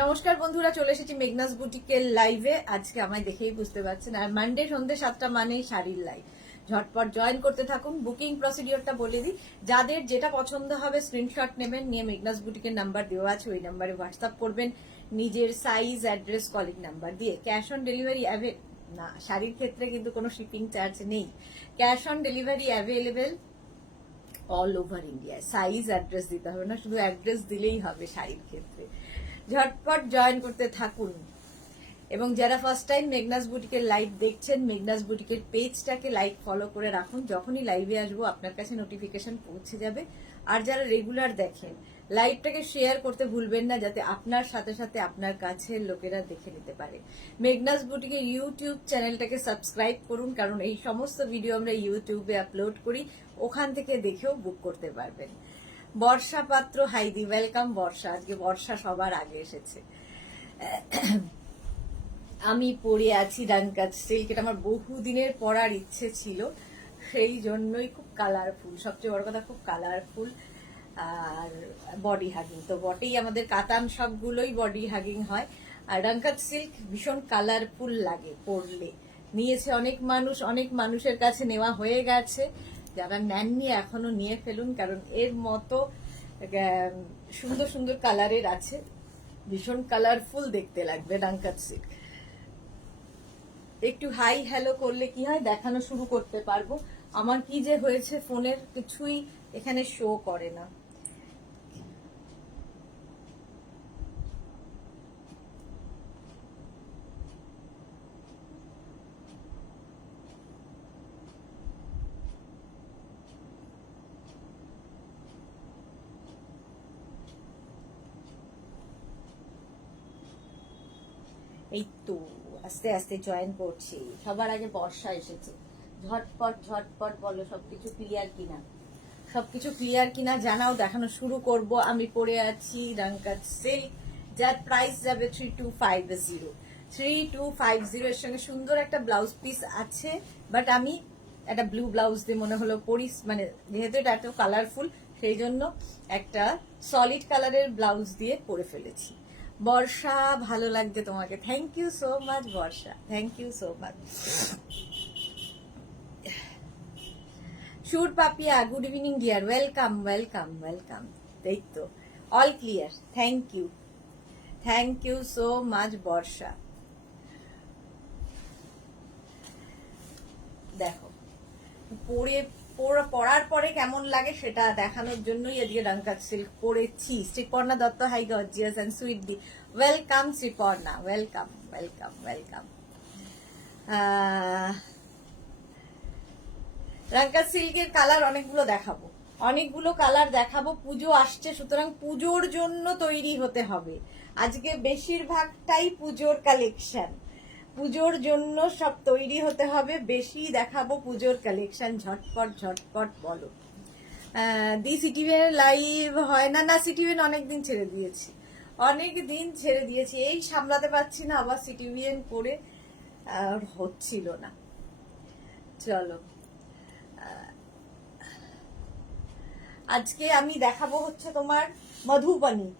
নমস্কার বন্ধুরা, চলে এসেছি মেঘনাস বুটিকের লাইভে। আজকে আমায় দেখেই বুঝতে পারছেন, আর মানডে সন্ধ্যে 7টা মানেই শাড়ির লাইভ। ঝটপট জয়েন করতে থাকুন। বুকিং প্রসিডিওরটা বলে দিই, যাদের যেটা পছন্দ হবে স্ক্রিনশট নেবেন, নিয়ে মেঘনাস বুটিকের নাম্বার দেওয়া আছে, ওই নাম্বারে হোয়াটসঅ্যাপ করবেন নিজের সাইজ, অ্যাড্রেস, কলিং নাম্বার দিয়ে। ক্যাশ অন ডেলিভারি না, শাড়ির ক্ষেত্রে কিন্তু কোনো শিপিং চার্জ নেই। Cash on delivery available all over India. Size address দিতে হবে না, শুধু অ্যাড্রেস দিলেই হবে শাড়ির ক্ষেত্রে। ঝটপট জয়েন করতে থাকুন। এবং যারা ফার্স্ট টাইম মেঘনাস বুটিকের লাইভ দেখছেন, মেঘনাস বুটিকের পেজটাকে লাইক ফলো করে রাখুন, যখনই লাইভে আসবো আপনার কাছে নোটিফিকেশন পৌঁছে যাবে। আর যারা রেগুলার দেখেন, লাইভটাকে শেয়ার করতে ভুলবেন না, যাতে আপনার সাথে সাথে আপনার কাছের লোকেরা দেখে নিতে পারে। মেঘনাস বুটিকের ইউটিউব চ্যানেলটাকে সাবস্ক্রাইব করুন, কারণ এই সমস্ত ভিডিও আমরা ইউটিউবে আপলোড করি, ওখান থেকে দেখেও বুক করতে পারবেন। বর্ষা পাত্র হাইদি, ওয়েলকাম বর্ষা। আজকে বর্ষা সবার আগে এসেছে। আমি পরে আছি ডানকাজ সিল্ক, এটা আমার বহুদিনের পরার ইচ্ছে ছিল, সেই জন্যই। খুব কালারফুল, সবচেয়ে বড় কথা খুব কালারফুল আর বডি হাগিং তো বটেই। আমাদের কাতান সবগুলোই বডি হাগিং হয়, আর ডানকাজ সিল্ক ভীষণ কালারফুল লাগে পরলে। নিয়েছে অনেক মানুষ, অনেক মানুষের কাছে নেওয়া হয়ে গেছে। যারা নেননি এখনো নিয়ে ফেলুন, কারণ এর মতো সুন্দর সুন্দর কালারের আছে, ভীষণ কালারফুল দেখতে লাগবে ডানকাজ সিল্ক। একটু হাই হ্যালো করলে কি হয়, দেখানো শুরু করতে পারবো। আমার কি যে হয়েছে, ফোনের কিছুই এখানে শো করে না। এই তো আস্তে আস্তে জয়েন করছি। সবার আগে বর্ষা এসেছে। ঝটপট ঝটপট বলো সবকিছু ক্লিয়ার কিনা, সবকিছু ক্লিয়ার কিনা জানাও, দেখানো শুরু করব। আমি পরে আছি ডানকাজ সিল্ক, যার প্রাইস যাবে 3250। 3250 এর সঙ্গে সুন্দর একটা ব্লাউজ পিস আছে, বাট আমি একটা ব্লু ব্লাউজ দিয়ে মনে হলো পরিস, মানে যেহেতু এটা এত কালারফুল, সেই জন্য একটা সলিড কালারের ব্লাউজ দিয়ে পরে ফেলেছি। বর্ষা, ভালো লাগছে তোমাকে, thank you so much Barsha, thank you so much. শুট Papiya, good evening dear, welcome welcome welcome. এই তো all clear, thank you so much Barsha. দেখো পরার পরে কেমন লাগে সেটা দেখানোর জন্যই আজকে ডানকাজ সিল্ক পরেছি। Sriparna Dutta, hi gorgeous and sweet দি, welcome Sriparna, welcome welcome welcome. ডানকাজ সিল্কের কালার অনেকগুলো কালার দেখাবো। পুজো আসছে, সুতরাং পুজোর জন্য তৈরি হতে হবে। আজকে বেশিরভাগটাই পুজোর কালেকশন, পুজোর জন্য সব তৈরি হতে হবে। বেশি দেখাবো পুজোর কালেকশন। ঝটপট ঝটপট বলো। দি সিটিভিএন লাইভ হয় না? না, সিটিভিএন অনেকদিন ছেড়ে দিয়েছি, এই সামলাতে পারছি না, আবার সিটিভিএন করে হচ্ছিল না। চলো, আজকে আমি দেখাবো হচ্ছে তোমার মধুবনী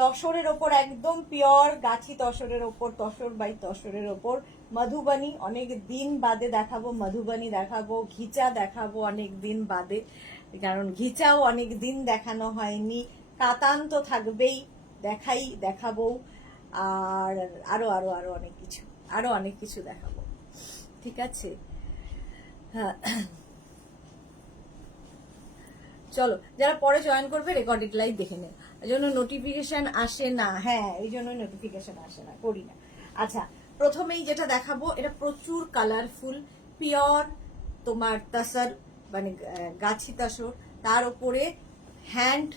তসরের ওপর, একদম পিওর গাছি তসরের ওপর, তসর বাই তসরের ওপর মধুবনী। অনেক দিন বাদে দেখাবো মধুবনী, দেখাবো ঘিচা, দেখাবো অনেক দিন বাদে, কারণ ঘিচাও অনেক দিন দেখানো হয়নি। কাতান তো থাকবেই, দেখাবো। আর আরো আরো আরো অনেক কিছু দেখাবো, ঠিক আছে? হ্যাঁ, চলো, যারা পরে জয়েন করবে রেকর্ডেড লাইভ দেখে নেন, এই জন্য নোটিফিকেশন আসে না। হ্যাঁ, এই জন্য নোটিফিকেশন আসে না, করি না। আচ্ছা, প্রথমেই যেটা দেখাবো, এটা প্রচুর কালারফুল, পিওর তোমার তসর, মানে গাছি তসর, তার উপরে হ্যান্ড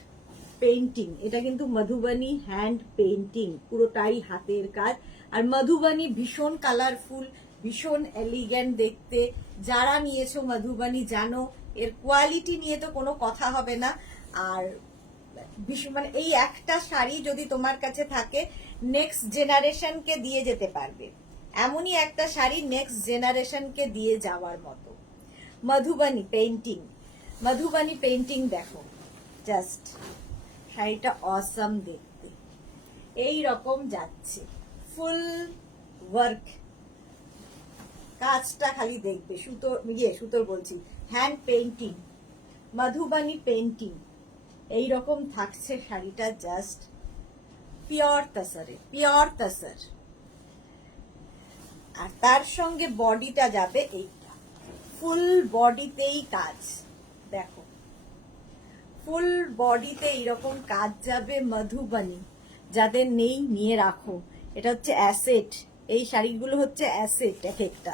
পেইন্টিং। এটা কিন্তু মধুবনী হ্যান্ড পেইন্টিং, পুরোটাই হাতের কাজ। আর মধুবনী ভীষণ কালারফুল, ভীষণ এলিগ্যান্ট দেখতে। যারা নিয়েছো মধুবনী জানো, এর কোয়ালিটি নিয়ে তো কোনো কথা হবে না। আর মানে এই একটা শাড়ি যদি তোমার কাছে থাকে, নেক্সট জেনারেশনকে দিয়ে যেতে পারবে। এমনই একটা শাড়ি নেক্সট জেনারেশনকে দিয়ে যাওয়ার মতো। মধুবনী পেইন্টিং দেখো, জাস্ট শাড়িটা অসাম দেখতে। এই রকম যাচ্ছে, ফুল ওয়ার্ক, কাজটা খালি দেখবে, সুতোর বলছি, হ্যান্ড পেইন্টিং, মধুবানী পেইন্টিং, এই রকম থাকছে শাড়িটা, জাস্ট পিওর তসরে, পিওর তসর। আর তার সঙ্গে বডিটা যাবে এইটা, ফুল বডিতেই কাজ, দেখো ফুল বডিতে এইরকম কাজ যাবে, মধুবানী। যাদের নেই নিয়ে রাখো, এটা হচ্ছে অ্যাসেট, এই শাড়িগুলো হচ্ছে অ্যাসেট এক একটা।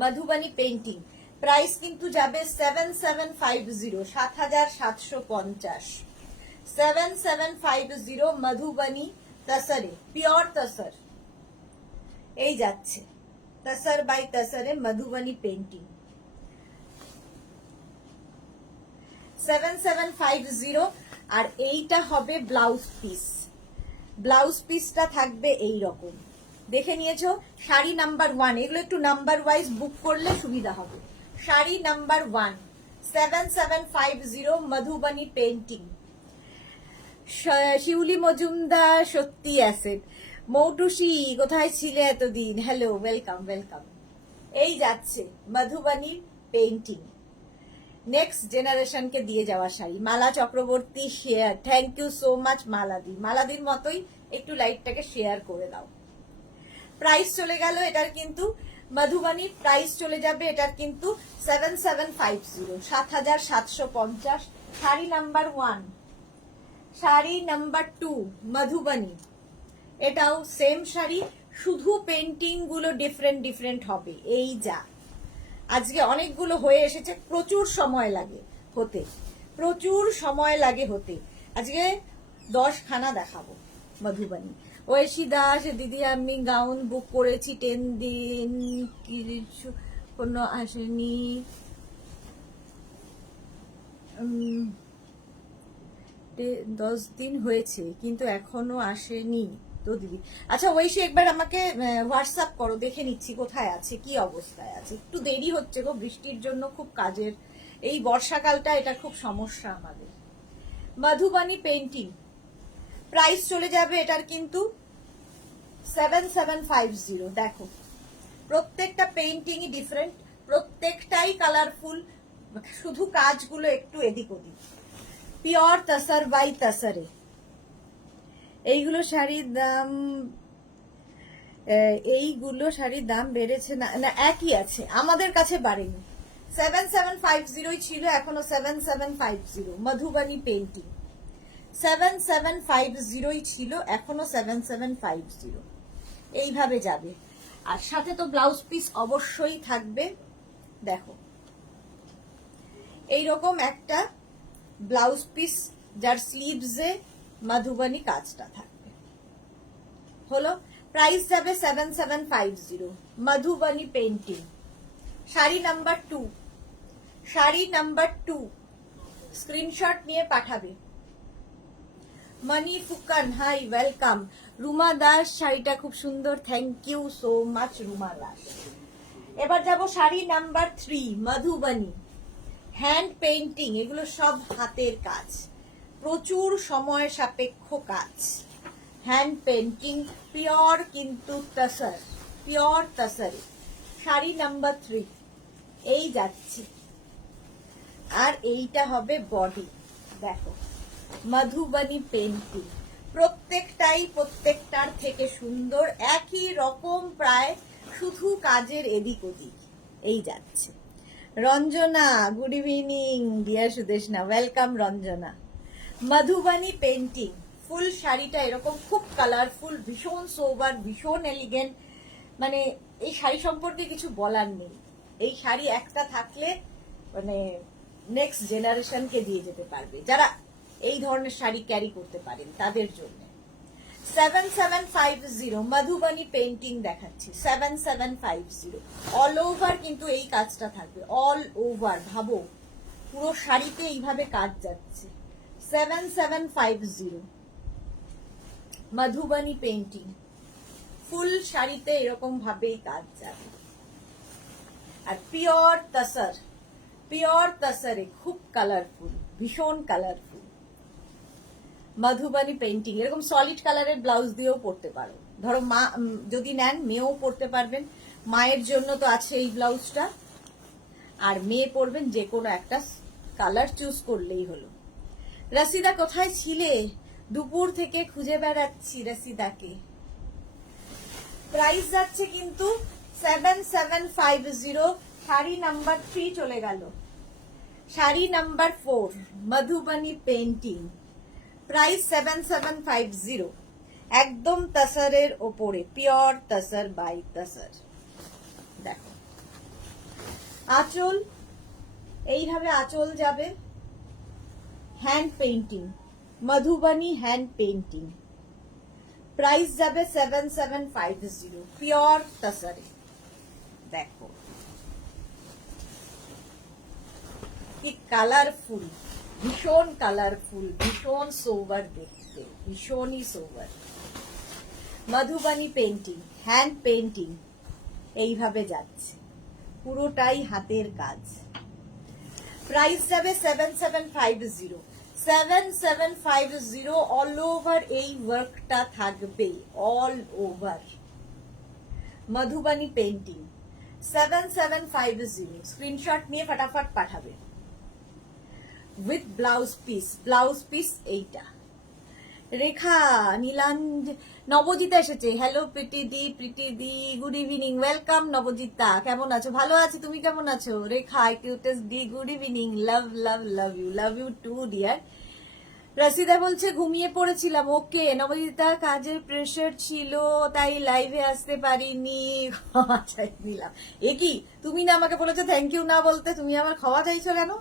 মধুবানী পেইন্টিং, প্রাইস কিন্তু যাবে 7750, 7750, 7750 মধুবানী তসরে, পিওর তসর। এই যাচ্ছে তসর বাই তসরে মধুবানী পেইন্টিং, 7750। আর এইটা হবে ব্লাউজ পিস, ব্লাউজ পিসটা থাকবে এই রকম, দেখে নিয়েছো? শাড়ি নাম্বার 1, এগুলো একটু নাম্বার ওয়াইজ বুক করলে সুবিধা হবে। Sari number 1, 7750 Madhubani painting. শিউলি মজুমদার, সত্যি অ্যাসেট। মৌটুসি, কোথায় ছিলে এতদিন? Hello, welcome welcome. এই যাচ্ছে মধুবানী পেইন্টিং, নেক্সট জেনারেশনকে দিয়ে যাওয়া sari. Mala Chakraborty share, thank you so much মালাদি। মালাদির মতোই একটু লাইটটাকে শেয়ার করে দাও। প্রাইস চলে গেল এটার কিন্তু, মধুবানী প্রাইস চলে যাবে এটার কিন্তু 7750, 7750। শাড়ি নাম্বার 1, শাড়ি নাম্বার 2 মধুবানী, এটাও সেম শাড়ি, শুধু পেইন্টিং গুলো ডিফারেন্ট ডিফারেন্ট হবে। এই যা আজকে অনেকগুলো হয়ে এসেছে, প্রচুর সময় লাগে হতে, প্রচুর সময় লাগে হতে। আজকে 10 খানা দেখাবো মধুবানী। ঐশী দাস, দিদি আমি গাউন বুক করেছি 10 দিন, কিছু কোনো আসেনি। 10 দিন হয়েছে কিন্তু এখনো আসেনি তো দিদি। আচ্ছা ঐশী, একবার আমাকে হোয়াটসঅ্যাপ করো, দেখে নিচ্ছি কোথায় আছে, কি অবস্থায় আছে। একটু দেরি হচ্ছে গো, বৃষ্টির জন্য খুব কাজের, এই বর্ষাকালটা এটা খুব সমস্যা আমাদের। মধুবানী পেইন্টিং, প্রাইস চলে যাবে এটার কিন্তু 7750। দেখো প্রত্যেকটা পেইন্টিংই ডিফারেন্ট, প্রত্যেকটাই কালারফুল, শুধু কাজগুলো একটু এদিক ওদিক। পিওর তসর বাই তসরে। এইগুলো শাড়ির দাম, এইগুলো শাড়ির দাম বেড়েছে না? না, একই আছে, আমাদের কাছে বাড়েনি। 7750 ছিল, এখনো 7750। মধুবানী পেইন্টিং 7750 ছিল, এখনো 7750। এইভাবে যাবে। আর সাথে তো ব্লাউজ পিস অবশ্যই থাকবে। দেখো এইরকম একটা ব্লাউজ পিস, যার স্লিভসে মধুবানী কাজটা থাকবে। হলো, প্রাইস যাবে 7750। Madhubani painting, sari number 2, sari number 2, screenshot নিয়ে পাঠাবে। Moni Phukan, hi welcome. রুমা দাস, শাড়িটা খুব সুন্দর, thank you so much Ruma Das. এবার যাব sari number 3, Madhubani hand painting. এগুলো সব হাতের কাজ, প্রচুর সময় সাপেক্ষ কাজ, হ্যান্ড পেইন্টিং, পিওর কিন্তু তসর, পিওর তসর। শাড়ি নাম্বার 3 এই যাচ্ছে। আর এইটা হবে বডি, দেখো মধুবানী পেইন্টিং, প্রত্যেকটার থেকে সুন্দর, একই রকম প্রায়, শুধু কাজের এদিক ওদিক। এই যাচ্ছে। Ranjana, good evening dear Sudeshna, welcome Ranjana. Madhubani painting, full শাড়িটা এরকম খুব কালারফুল, ভীষণ সোবার, ভীষণ এলিগেন্ট। মানে এই শাড়ি সম্পর্কে কিছু বলার নেই। এই শাড়ি একটা থাকলে মানে নেক্সট জেনারেশনকে দিয়ে যেতে পারবে, যারা এই ধরনের শাড়ি ক্যারি করতে পারেন তাদের জন্য। 7750 মধুবানী পেইন্টিং দেখাচ্ছি, 7750। অল ওভার কিন্তু এই কাজটা থাকবে, অল ওভার। ভাবো পুরো শাড়িতে এইভাবে কাজ যাচ্ছে। 7750 মধুবানী পেইন্টিং, ফুল শাড়িতে এরকম ভাবেই কাজ যাবে। আর পিওর তসর, পিওর তসরে খুব কালারফুল, ভীষণ কালারফুল। মধুবানী পেন্টিং। এরকম সলিড কালারের ব্লাউজ দিয়েও পরতে পারো, ধরো মা যদি নেন মেয়েও পরতে পারবেন। মায়ের জন্য তো আছে এই ব্লাউজটা, আর মেয়ে পরবেন যে কোনো একটা কালার চুজ করলেই হলো। রাশিদা কোথায় ছিলে? দুপুর থেকে খুঁজে বেড়াচ্ছি রাশিদাকে। প্রাইস যাচ্ছে কিন্তু 7750। শাড়ি নাম্বার 3 চলে গেল। Sari number 4 Madhubani painting, price 7750। একদম তসরের ওপরে, পিওর তসর বাই তসর। দেখো আঁচল, এইভাবে আঁচল যাবে, hand painting, Madhubani hand painting, price যাবে 7750, পিওর তসরে। দেখো কি কালারফুল, ভীষণ কালারফুল, ভীষণ সোবার দেখতে, ভীষণই সোবার। মধুবানী পেইন্টিং, হ্যান্ড পেইন্টিং, এইভাবে যাচ্ছে, পুরোটাই হাতের কাজ। প্রাইস যাবে 7750, 7750। অল ওভার এই ওয়ার্কটা থাকবে, all over. Madhubani painting 7750, screenshot নিয়ে ফটাফট পাঠাবে। With blouse piece, blouse piece এইটা। রেখা নীলাঞ্জ, নবজিতা এসেছে। হ্যালো প্রীতি দি, গুড ইভিনিং, ওয়েলকাম নবজিতা। কেমন আছো? ভালো আছি, তুমি কেমন আছো? রেখা কিউটেস্ট ডি, good evening, love love love you too dear. Rashida বলছে ঘুমিয়ে পড়েছিলাম। ওকে নবজিতা, কাজের প্রেশার ছিল তাই লাইভে আসতে পারিনি, ক্ষমা চাই নিলাম। এ কি, তুমি না আমাকে বলেছো থ্যাংক ইউ না বলতে, তুমি আমার ক্ষমা চাইছো কেন?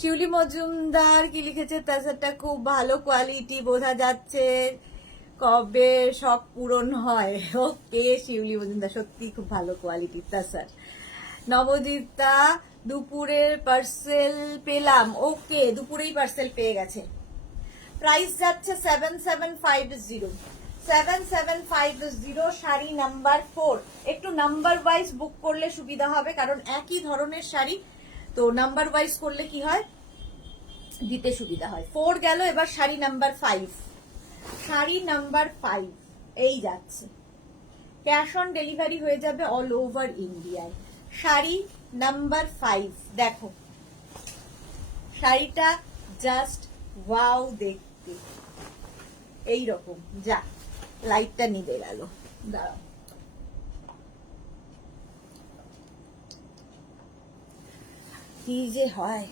শিউলি মজুমদার কি লিখেছে? তাসারটা খুব ভালো কোয়ালিটি, বোঝা যাচ্ছে কবে শখ পূরণ হয়। ওকে শিউলি মজুমদার, সত্যি খুব ভালো কোয়ালিটি তাসার। নবজিতা, দুপুরের পার্সেল পেলাম। ওকে দুপুরেই পার্সেল পেয়ে গেছে। প্রাইস যাচ্ছে 7750, 7750। শাড়ি নাম্বার 4। একটু নাম্বার ওয়াইজ বুক করলে সুবিধা হবে, কারণ একই ধরনের শাড়ি তো নাম্বার ওয়াইজ করলে কি হয়, দিতে সুবিধা হয়। 4 গেল, এবার শাড়ি নাম্বার 5। শাড়ি নাম্বার 5 এই যাচ্ছে, ক্যাশ অন ডেলিভারি হয়ে যাবে অল ওভার ইন্ডিয়ায়। শাড়ি নাম্বার 5 দেখো, শাড়িটা জাস্ট ওয়াও দেখতে, এই রকম। যা লাইটটা নিভে গেল, দাঁড়াও। কি যে হয়,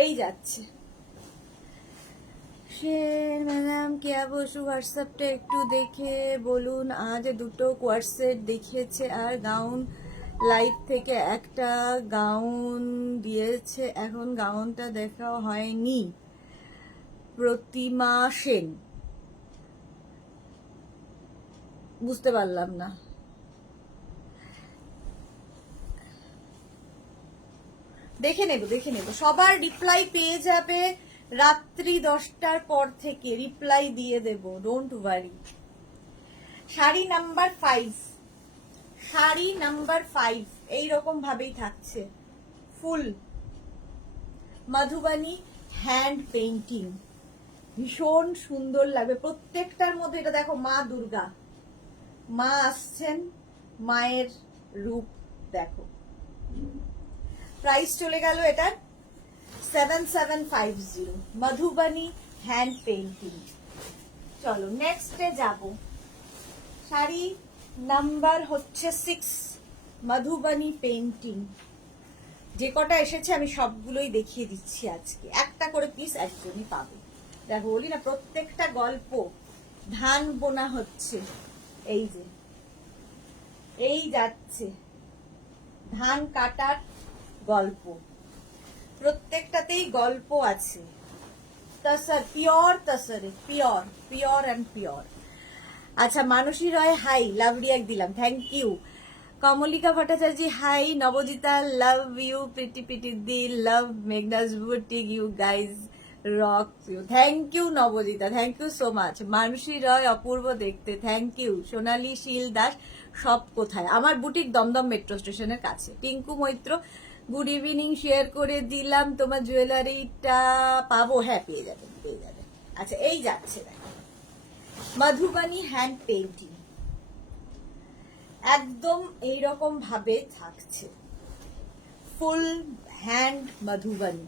এই যাচ্ছে। ম্যাডাম কেয়া বসু, হোয়াটসঅ্যাপটা একটু দেখে বলুন। আজ দুটো কোয়ার্সেট দেখিয়েছে আর গাউন, লাইভ থেকে একটা গাউন দিয়েছে, এখন গাউনটা দেখা হয়নি। প্রতিমা সেন, বুঝতে পারলাম না। দেখে নেব, সবার রিপ্লাই পেয়ে যাবে রাত্রি 10টার পর থেকে, রিপ্লাই দিয়ে দেব, don't worry. Sari number 5, sari number 5 এইরকম ভাবেই থাকছে, ফুল মধুবানী হ্যান্ড পেইন্টিং, ভীষণ সুন্দর লাগবে প্রত্যেকটার মধ্যে। এটা দেখো মা দুর্গা, মা আসছেন, মায়ের রূপ দেখো। প্রাইস চলে গেল এটার 7750, মধুবানী হ্যান্ড পেইন্টিং। চলো নেক্সটে যাব। শাড়ি নাম্বার হচ্ছে 6, মধুবানী পেইন্টিং। যে কটা এসেছে আমি সবগুলোই দেখিয়ে দিচ্ছি আজকে, একটা করে পিস একজনই পাবে। দেখো বলি না, প্রত্যেকটা গল্প। ধান বোনা হচ্ছে, এই যে এই যাচ্ছে, ধান কাটার গল্প, প্রত্যেকটাতেই গল্প আছে। তসর, পিওর তসরে, পিওর পিওর অ্যান্ড পিওর। আচ্ছা Mansi Roy hi, love react দিলাম, thank you. Kamalika Bhattacharya hi. Nabajita love you, pretty দি love Meghna's boutique, you guys rock you. Thank you Nabajita, thank you so much. Mansi Roy অপূর্ব দেখতে, থ্যাংক ইউ। সোনালী শীল দাস, সব কোথায়? আমার বুটিক দমদম মেট্রো স্টেশনের কাছে। Tinku Maitra, good evening share করে দিলাম, তোমার জুয়েলারিটা পাবো? হ্যাঁ, পেয়ে যাবেন, পেয়ে যাবেন। আচ্ছা, এই যাচ্ছে দেখো, মধুবানী হ্যান্ড পেইন্টিং, একদম এইরকম ভাবে থাকছে, ফুল হ্যান্ড মধুবানী।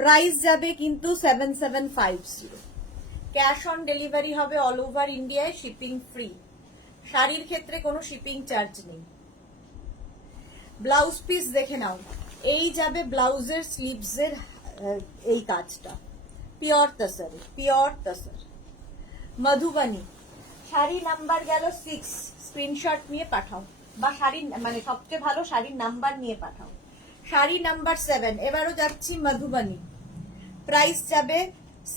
প্রাইস যাবে কিন্তু 7750। ক্যাশ অন ডেলিভারি হবে অল ওভার ইন্ডিয়ায়, শিপিং ফ্রি। শাড়ির ক্ষেত্রে কোনো শিপিং চার্জ নেই। ব্লাউজ পিস দেখে নাও, এই যাবে ব্লাউজের স্লিভসের এই কাজটা, pure tussar, pure tussar Madhubani. Sari number গেল 6, স্ক্রিনশট নিয়ে পাঠাও, বা শাড়ি মানে সবচেয়ে ভালো শাড়ির নাম্বার নিয়ে পাঠাও। শাড়ি নাম্বার 7, এবারও যাচ্ছি মধুবানী। প্রাইস যাবে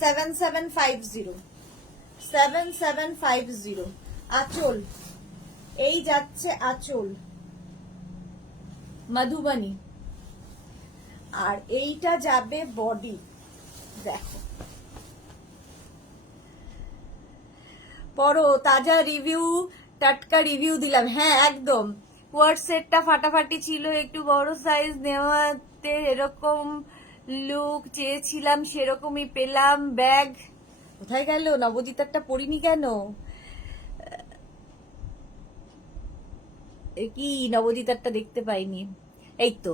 7750, 7750। আঁচল, এই যাচ্ছে আঁচল মধুবানী, আর এইটা যাবে বডি। দেখো, পরো তাজা রিভিউ, টাটকা রিভিউ দিলাম। হ্যাঁ একদম, কোয়ার্ড সেটটা ফাটাফাটি ছিল, একটু বড় সাইজ নেওয়াতে এরকম লুক চেয়েছিলাম, সেরকমই পেলাম। ব্যাগ কোথায় গেল? নবদিতারটা পরিনি কেন? কি নবদিতারটা দেখতে পাইনি? এই তো,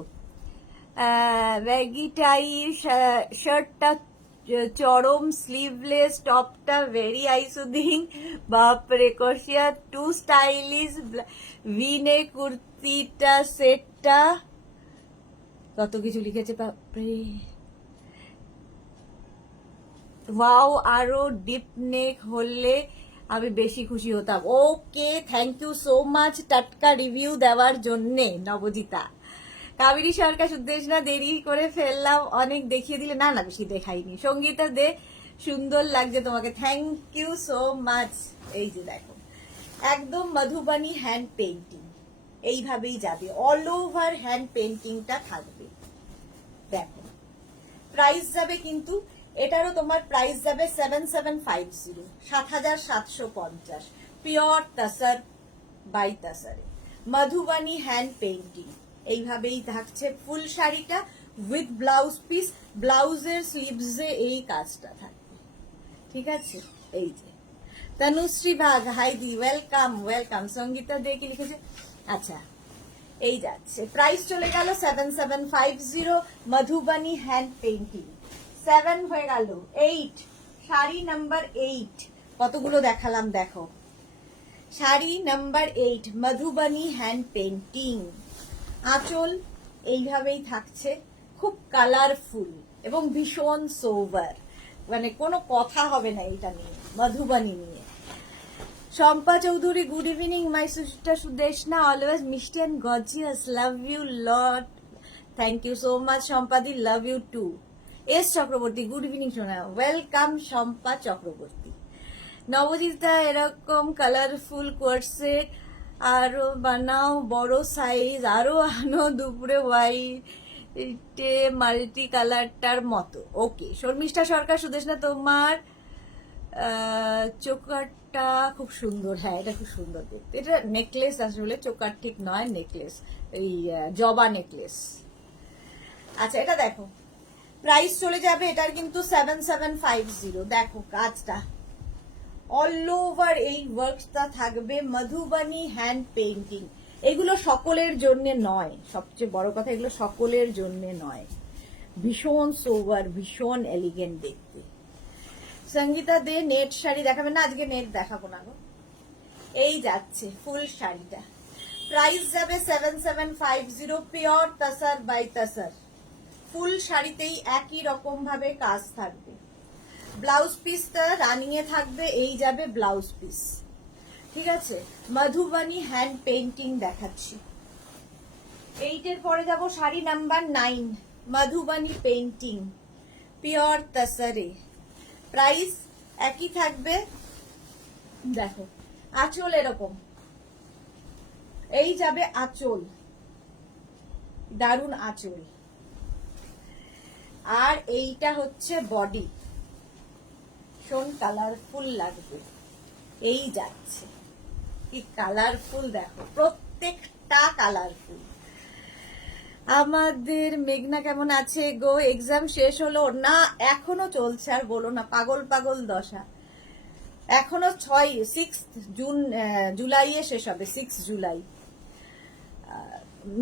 ব্যাগি টাই শার্টটা চরম, স্লিভলেস, টপটা ভেরি আইসুদিং, বাপরে কষিয়া, টু স্টাইলিশ, ভিনে কুর্তিটা, সেটটা, কত কিছু লিখেছে বাপরে। ওয়াও, আরো ডিপ নেক হলে আমি বেশি খুশি হতাম। ওকে, থ্যাংক ইউ সো মাচ টাটকা রিভিউ দেওয়ার জন্যে নবজিতা। কাবেরী সরকার, সুদেশনা, দেরি করে ফেললাম, অনেক দেখিয়ে দিলে। না না, বেশি দেখাইনি। সঙ্গীতা দে, সুন্দর লাগছে তোমাকে, থ্যাংক ইউ সো মাচ। এই যে দেখো, একদম মধুবানী হ্যান্ড পেইন্টিং, এইভাবেই যাবে, অল ওভার হ্যান্ড পেইন্টিংটা থাকবে। দেখো, প্রাইস যাবে কিন্তু এটারও তোমার প্রাইস যাবে 7750, 7750, পিওর তসর বাই তসরে মধুবানী হ্যান্ড পেইন্টিং। এইভাবেই থাকছে ফুল শাড়িটা উইথ ব্লাউজ পিস, ব্লাউজের স্লিভসে এই কাজটা থাকবে। ঠিক আছে, এই যে তনুশ্রী ভাগ, হাই দি, ওয়েলকাম ওয়েলকাম। সঙ্গীতা দে কি লিখেছে? আচ্ছা, এই যাচ্ছে, প্রাইস চলে গেল 7750, মধুবানী হ্যান্ড পেইন্টিং। 7 হয়ে গেল, 8, শাড়ি নাম্বার 8, কতগুলো দেখালাম দেখো। Sari number 8, Madhubani hand painting. আঁচল এইভাবেই থাকছে, খুব কালারফুল এবং ভীষণ সোভার, মানে কোনো কথা হবে না এটা নিয়ে, মধুবানী নিয়ে। Shampa Chowdhury, good evening my sister Sudeshna, always মিষ্টি and gorgeous, love you lot. Thank you so much শম্পাদি, love you too. S Chakraborty, good evening সোনা, ওয়েলকাম শম্পা চক্রবর্তী। নবজিতা, এরকম কালারফুল কোয়ার্টসেট আরো বানাও, বড় সাইজ আরো আনো, দুপুরে হোয়াইটে মাল্টি কালারটার মতো। ওকে, শর্মিষ্ঠা সরকার, সুদেশনা তোমার চোকারটা খুব সুন্দর। হ্যাঁ, এটা খুব সুন্দর দেখতে, এটা নেকলেস আসলে, চোকার ঠিক নয়, নেকলেস, এই জবা নেকলেস। আচ্ছা, এটা দেখো, প্রাইস চলে যাবে এটার কিন্তু 7750। দেখো কাজটা, অল ওভার এই ওয়ার্কটা থাকবে, মধুবানী হ্যান্ড পেইন্টিং। এগুলো সকলের জন্য নয়, সবচেয়ে বড় কথা, এগুলো সকলের জন্য নয়, ভীষণ সোভার, ভীষণ এলিগেন্ট দেখতে। সঙ্গীতা দে, নেট শাড়ি দেখাবে না? আজকে নেট দেখাবো না গো। এই যাচ্ছে ফুল শাড়িটা, প্রাইস যাবে 7750, পিওর তসর বাই তসর। ফুল শাড়িতেই একই রকম ভাবে কাজ থাকবে, ব্লাউজ পিসটা রানিং এ থাকবে, এই যাবে ব্লাউজ পিস। ঠিক আছে, মধুবানী হ্যান্ড পেইন্টিং দেখাচ্ছি। 8 পরে যাব sari number 9, Madhubani painting, pure তসরে। প্রাইস একই থাকবে। দেখো, আঁচল এরকম, এই যাবে আঁচল, দারুন আঁচল, আর এইটা হচ্ছে বডি, ভীষণ কালারফুল লাগবে। এই যাচ্ছে, কি কালারফুল দেখো, প্রত্যেকটা কালারফুল। আমাদের মেঘনা কেমন আছে গো? এক্সাম শেষ হলো না? এখনো চলছে, আর বলো না, পাগল পাগল দশা। এখনো 6 জুলাইয়ে শেষ হবে, 6 জুলাই।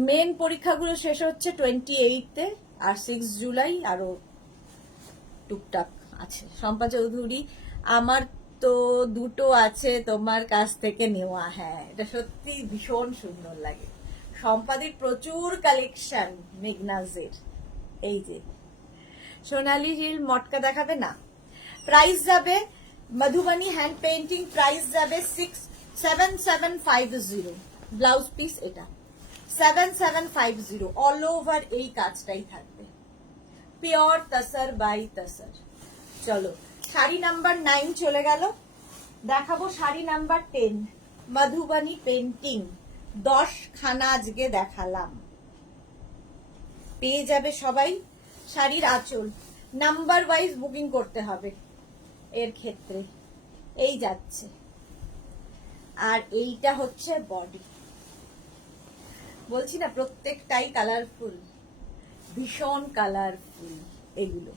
মেন পরীক্ষাগুলো শেষ হচ্ছে 28-এ, আর 6 জুলাই আরো টুকটাক আছে। শম্পা চৌধুরী, আমার তো দুটো আছে তোমার কাছ থেকে নেওয়া। হ্যাঁ, এটা সত্যি ভীষণ সুন্দর লাগে। সম্পাদির প্রচুর কালেকশন মেঘনাজের। এই যে সোনালী হিল মটকা দেখাবে না? প্রাইস যাবে মধুবনী হ্যান্ড পেইন্টিং, প্রাইস যাবে 7750। ব্লাউজ পিস এটা 7750, অল ওভার এই কাজটাই থাকবে, পিওর তসর বাই তসর। চলো শাড়ি নাম্বার 9 চলে গেল, দেখাবো শাড়ি নাম্বার 10। মধুবনী পেন্টিং 10 খানা আজকে দেখালাম, পেয়ে যাবে সবাই। শাড়ির আঁচল নাম্বার ওয়াইজ বুকিং করতে হবে এর ক্ষেত্রে। এই যাচ্ছে, আর এইটা হচ্ছে বডি। বলছি না প্রত্যেকটাই কালারফুল, ভীষণ কালারফুল এগুলো।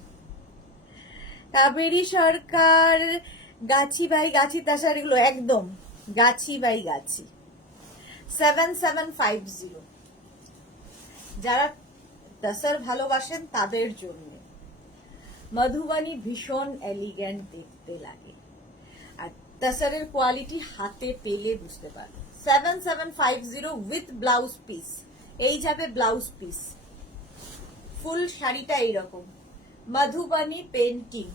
কাবেরী সরকার, গাছি বাই গাছি তাসার, এগুলো একদম গাছি বাই গাছি। 7750, যারা তাসার ভালোবাসেন তাদের জন্য। মধুবনী ভীষণ এলিগ্যান্ট দেখতে লাগে, আর তাসারের কোয়ালিটি হাতে পেলে বুঝতে পারবে। 7750 উইথ ব্লাউজ পিস। এই যাবে ব্লাউজ পিস, ফুল শাড়িটা এইরকম। মধুবনী পেন্টিং,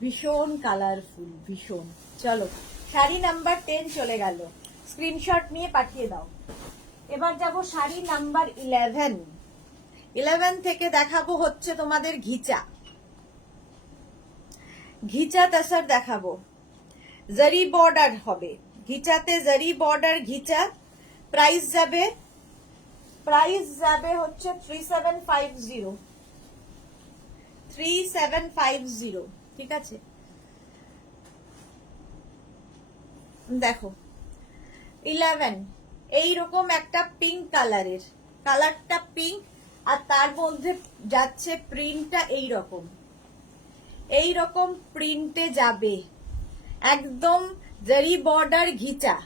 ভীষণ কালারফুল, ভীষণ। চলো শাড়ি নাম্বার 10 চলে গেল, স্ক্রিনশট নিয়ে পাঠিয়ে দাও। এবার যাব শাড়ি নাম্বার 11। 11 থেকে দেখাবো হচ্ছে তোমাদের ঘিচা। ঘিচা তাসার দেখাবো, জারি বর্ডার হবে ঘিচাতে, জারি বর্ডার ঘিচা। প্রাইস যাবে হচ্ছে 3750, 3750। ঠিক আছে, দেখো 11 এইরকম একটা পিঙ্ক কালারের, কালারটা পিঙ্ক, আর তার মধ্যে যাচ্ছে প্রিন্টটা এইরকম, এইরকম প্রিন্টে যাবে, একদম জারি বর্ডার ঘিচা।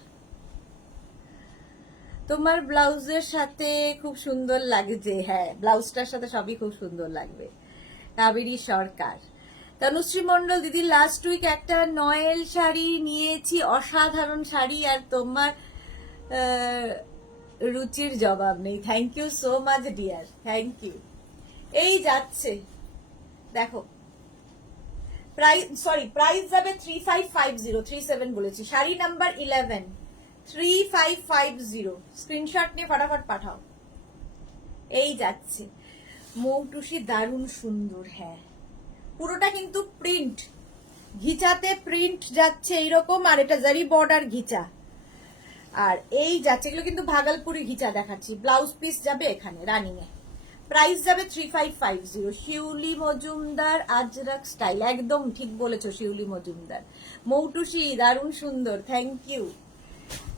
তোমার ব্লাউজের সাথে খুব সুন্দর লাগছে। হ্যাঁ, ব্লাউজটার সাথে সবই খুব সুন্দর লাগবে। কাবেরী সরকার, তনুশ্রী মন্ডল দিদি, লাস্ট উইক একটা নয়েল শাড়ি নিয়েছি, অসাধারণ শাড়ি, আর তোমার রুচির জবাব নেই। Thank you so much dear, thank you. এই যাচ্ছে, দেখো প্রাইস যাবে 3550, 37 বলেছি। শাড়ি নাম্বার 11, 3550। স্ক্রিনশট নিয়ে ফটাফট পাঠাও। এই যাচ্ছে, মৌটুসি দারুণ সুন্দর। হ্যাঁ, পুরোটা কিন্তু প্রিন্ট, ঘিচাতে প্রিন্ট যাচ্ছে এইরকম, আর এটা জারি বর্ডার ঘিচা। আর এই যাচ্ছে, এগুলো কিন্তু ভাগলপুরি ঘিচা দেখাচ্ছি। ব্লাউজ পিস যাবে এখানে রানিং এ, প্রাইস যাবে 3550। শিউলি মজুমদার, আজরাক স্টাইল, একদম ঠিক বলেছো শিউলি মজুমদার। মৌটুসি দারুণ সুন্দর, থ্যাংক ইউ।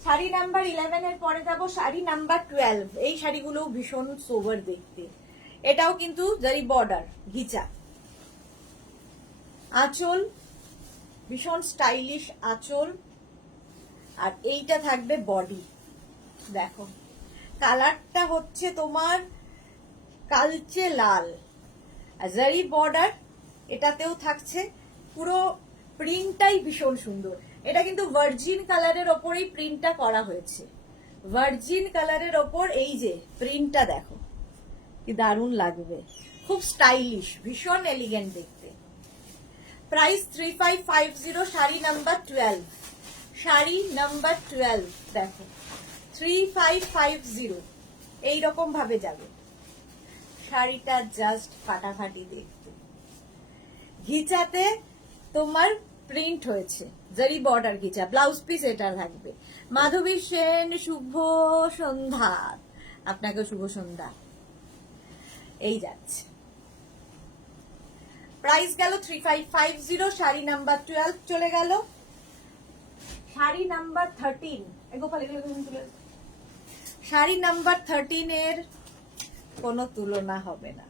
শাড়ি নাম্বার 11 এর পরে যাব শাড়ি নাম্বার 12। এই শাড়িগুলো ভীষণ সোবার দেখতে, এটাও কিন্তু জারি বর্ডার ঘিচা। আঁচল ভীষণ স্টাইলিশ আঁচল, আর এইটা থাকবে বডি। দেখো কালারটা হচ্ছে তোমার কালচে লাল, আর জারি বর্ডার এটাতেও থাকছে। পুরো প্রিন্টটাই ভীষণ সুন্দর। এটা কিন্তু ভার্জিন কালারের ওপরেই প্রিন্টটা করা হয়েছে, ভার্জিন কালারের ওপর এই যে প্রিন্টটা দেখো, কি দারুণ লাগবে, খুব স্টাইলিশ, ভীষণ এলিগেন্ট দেখতে। Price 3550। Sari number 12, sari number 12 দেখো 3550, এইরকম ভাবে যাবে শাড়িটা, জাস্ট ফাটাফাটি দেখতে। ঘিচাতে তোমার প্রিন্ট হয়েছে, জারি বর্ডার ঘিচা, ব্লাউজ পিস এটা থাকবে। মাধবী সেন, শুভ সন্ধ্যা, আপনাকে শুভ সন্ধ্যা। এই যাচ্ছে, প্রাইস গেল 3550। শাড়ি নাম্বার 12 চলে গেল। শাড়ি নাম্বার 13, গোপাল এগুলো তুলে। শাড়ি নাম্বার 13 এর কোনো তুলনা হবে না।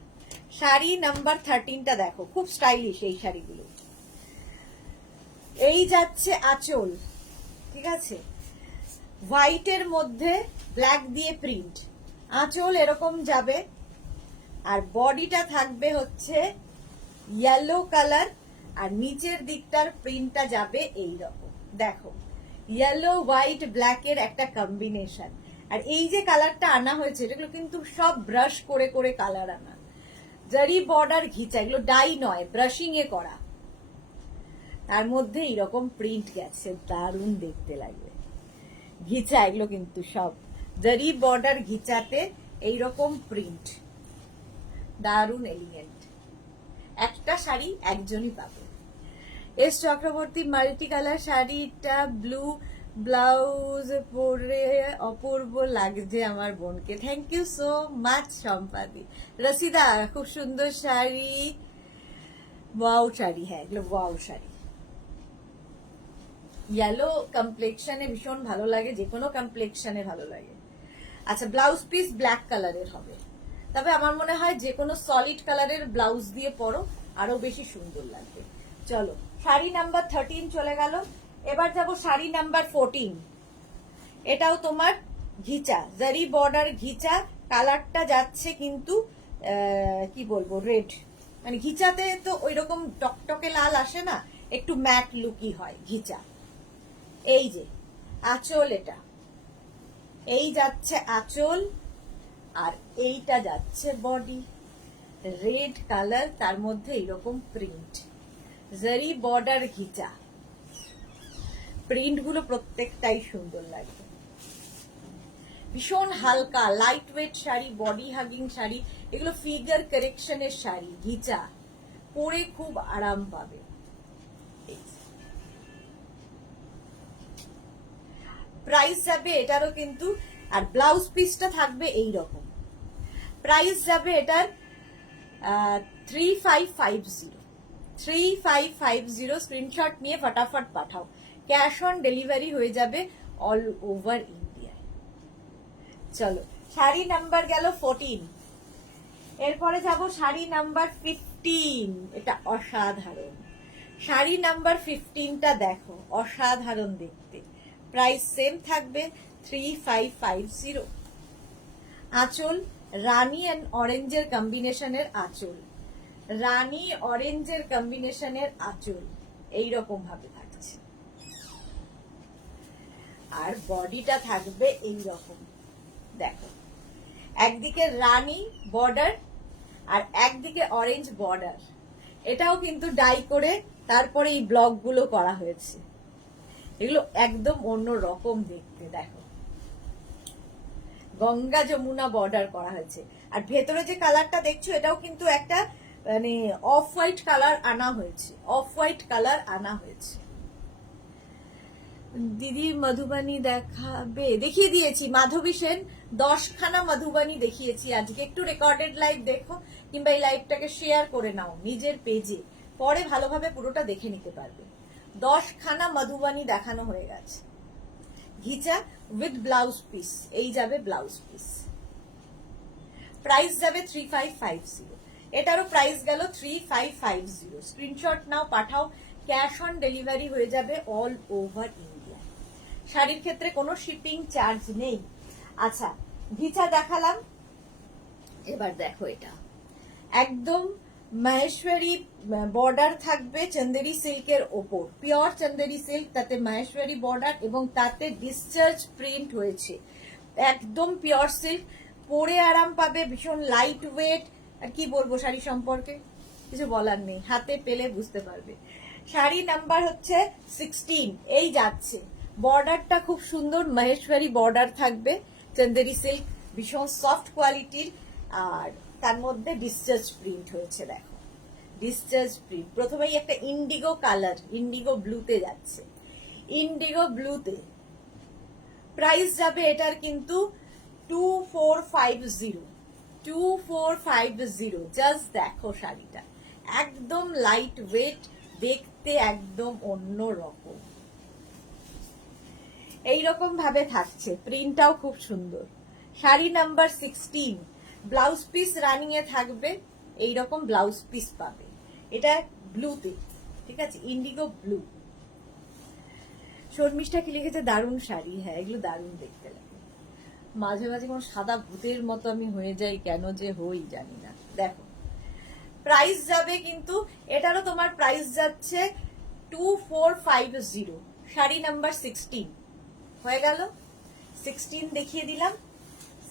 শাড়ি নাম্বার 13টা দেখো, খুব স্টাইলিশ এই শাড়িগুলো। এই যাচ্ছে আঁচল, ঠিক আছে, হোয়াইটের মধ্যে ব্ল্যাক দিয়ে প্রিন্ট, আঁচল এরকম যাবে, আর বডিটা থাকবে হচ্ছে ইয়েলো কালার, আর নিচের দিকটার প্রিন্টটা যাবে এই রকম। দেখো, ইয়েলো হোয়াইট ব্ল্যাকের একটা কম্বিনেশন। আর এই যে কালারটা আনা হয়েছে, এগুলো কিন্তু সব ব্রাশ করে করে কালার আনা, জারি বর্ডার ঘিচা, এগুলো ডাই নয়, ব্রাশিং এ করা। তার মধ্যে এইরকম প্রিন্ট গেছে, দারুণ দেখতে লাগবে। ঘিচা এগুলো কিন্তু সব জারি বর্ডার ঘিচাতে এইরকম প্রিন্ট, দারুণ এলিগেন্ট। একটা শাড়ি একজনই পাবে। এস চক্রবর্তী মাল্টি কালার শাড়িটা ব্লু ব্লাউজ পরে অপূর্ব লাগছে আমার বোনকে। থ্যাংক ইউ সো মাচ সম্পাদি। রসিদা, খুব সুন্দর শাড়ি, ওয়াও শাড়ি, হ্যাঁ এগুলো ওয়াও শাড়ি। ইয়েলো কমপ্লেক্সনে ভীষণ ভালো লাগে, যে কোনো কমপ্লেক্সনে ভালো লাগে। আচ্ছা, ব্লাউজ পিস ব্ল্যাক কালারের হবে, তবে আমার মনে হয় যে কোনো সলিড কালারের ব্লাউজ দিয়ে পরো, আরো বেশি সুন্দর লাগবে। চলো, শাড়ি নাম্বার 13 চলে গেল। এবার যাব শাড়ি নাম্বার 14। এটাও তোমার ঘিচা, জারি বর্ডার ঘিচা, কালারটা যাচ্ছে কিন্তু কি বলবো, রেড, মানে ঘিচাতে তো ওই রকম টকটকে লাল আসে না, একটু ম্যাট লুকি হয় ঘিচা। এই যে আঁচল, এটা এই যাচ্ছে আঁচল, আর এইটা যাচ্ছে বডি, রেড কালার, তার মধ্যে এইরকম প্রিন্ট, জারি বর্ডার ঘিচা। প্রিন্ট গুলো প্রত্যেকটাই সুন্দর লাগবে, ভীষণ হালকা light weight sari, body hugging sari, এগুলো ফিগার কারেকশনের শাড়ি, ঘিচা, পরে খুব আরাম পাবে। প্রাইস যাবে এটারও কিন্তু, আর ব্লাউজ পিসটা থাকবে এই রকম। প্রাইস যাবে এটার 3550, 3550। স্ক্রিনশট নিয়ে ফটাফট পাঠাও, ক্যাশ অন ডেলিভারি হয়ে যাবে অল ওভার ইন্ডিয়ায়। চলো, শাড়ি নাম্বার গেল 14। এরপরে যাব শাড়ি নাম্বার 15। এটা অসাধারণ শাড়ি নাম্বার 15টা দেখো, অসাধারণ দেখতে। প্রাইস সেম থাকবে 3550। আঁচল রানী এন্ড অরেঞ্জের কম্বিনেশনের আঁচল, রানী অরেঞ্জের কম্বিনেশনের আঁচল এইরকম ভাবে থাকছে, আর বডিটা থাকবে এইরকম। দেখো, একদিকে রানী বর্ডার আর একদিকে অরেঞ্জ বর্ডার, এটাও কিন্তু ডাই করে তারপরে এই ব্লক গুলো করা হয়েছে, এগুলো একদম অন্য রকম দেখতে। দেখো, গঙ্গা যমুনা বর্ডার করা হয়েছে, আর ভেতরে যে কালারটা দেখছো এটাও কিন্তু একটা মানে অফ হোয়াইট কালার আনা হয়েছে, অফ হোয়াইট কালার আনা হয়েছে। দিদি মধুবানী দেখাবে, দেখিয়ে দিয়েছি। মাধবী সেন 10খানা মধুবানী দেখিয়েছি আজকে। একটু রেকর্ডেড লাইভ দেখো, কিংবা এই লাইভটাকে শেয়ার করে নাও নিজের পেজে, পরে ভালোভাবে পুরোটা দেখে নিতে পারবে। 10খানা মধুবানী দেখানো হয়ে গেছে। ঘিচা উইথ ব্লাউজ পিস, এই যাবে ব্লাউজ পিস। প্রাইস যাবে 3550। এটারও প্রাইস গেল 3550। Screenshot now, Pathao, cash on delivery হয়ে যাবে অল ওভার ইন্ডিয়া। শাড়ির ক্ষেত্রে কোনো শিপিং চার্জ নেই। আচ্ছা, ঘিচা দেখালাম, এবার দেখো এটা একদম মাহেশ্বরী বর্ডার থাকবে চন্দেরি সিল্কের ওপর, পিওর চন্দেরি সিল্ক, তাতে মাহেশ্বরী বর্ডার এবং তাতে ডিসচার্জ প্রিন্ট হয়েছে, একদম পিওর সিল্ক, পরে আরাম পাবে, ভীষণ লাইট ওয়েট। আর কি বলবো শাড়ি সম্পর্কে, কিছু বলার নেই, হাতে পেলে বুঝতে পারবে। শাড়ি নাম্বার হচ্ছে 16। এই যাচ্ছে, বর্ডারটা খুব সুন্দর মাহেশ্বরী বর্ডার থাকবে, চন্দেরি সিল্ক, ভীষণ সফট কোয়ালিটির, আর তার মধ্যে ডিসচার্জ প্রিন্ট হয়েছে। দেখো, ডিসচার্জ প্রিন্ট, প্রথমেই একটা ইন্ডিগো কালার, ইন্ডিগো ব্লুতে যাচ্ছে, ইন্ডিগো ব্লুতে। প্রাইস যাবে এটার কিন্তু 2450, 2450। জাস্ট দেখো শাড়িটা, একদম লাইট ওয়েট, দেখতে একদম অন্য রকম, এইরকম ভাবে থাকছে, প্রিন্টটাও খুব সুন্দর। Sari number 16, blouse piece running এ থাকবে, এইরকম ব্লাউজ পিস পাবে। এটা ব্লুতে, ঠিক আছে, ইন্ডিগো ব্লু। শর্মিষ্ঠা কি লিখেছে, দারুণ শাড়ি। হ্যাঁ, এগুলো দারুণ দেখতে লাগে। মাঝে মাঝে কোন সাদা ভূতের মতো আমি হয়ে যাই, কেন যে হই জানি না। দেখো প্রাইস যাবে কিন্তু, এটারও তোমার প্রাইস যাচ্ছে 2450। শাড়ি নাম্বার 16 হয়ে গেল। 16 দেখিয়ে দিলাম।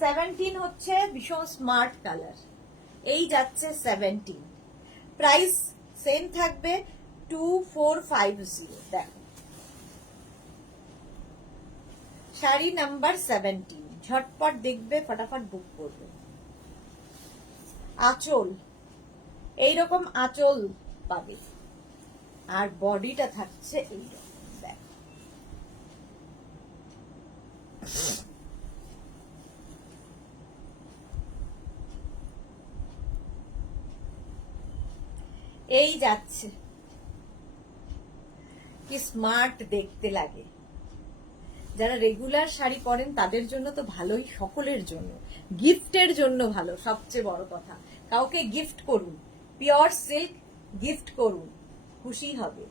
17 হচ্ছে ভীষণ স্মার্ট কালার, এই যাচ্ছে 17। প্রাইস সেম থাকবে 2450। দেখো শাড়ি নাম্বার 17, ঝটপট দেখবে, ফটাফট বুক করবে। আঁচল, এইরকম আঁচল পাবে, আর বডিটা থাকছে এইরকম। দেখো এই যাচ্ছে, কি স্মার্ট দেখতে লাগে। যারা রেগুলার শাড়ি পরেন তাদের জন্য তো ভালোই, সকলের জন্য, গিফটের জন্য ভালো। সবচেয়ে বড় কথা, কাউকে গিফট করুন, পিওর সিল্ক গিফট করুন, খুশি হবে।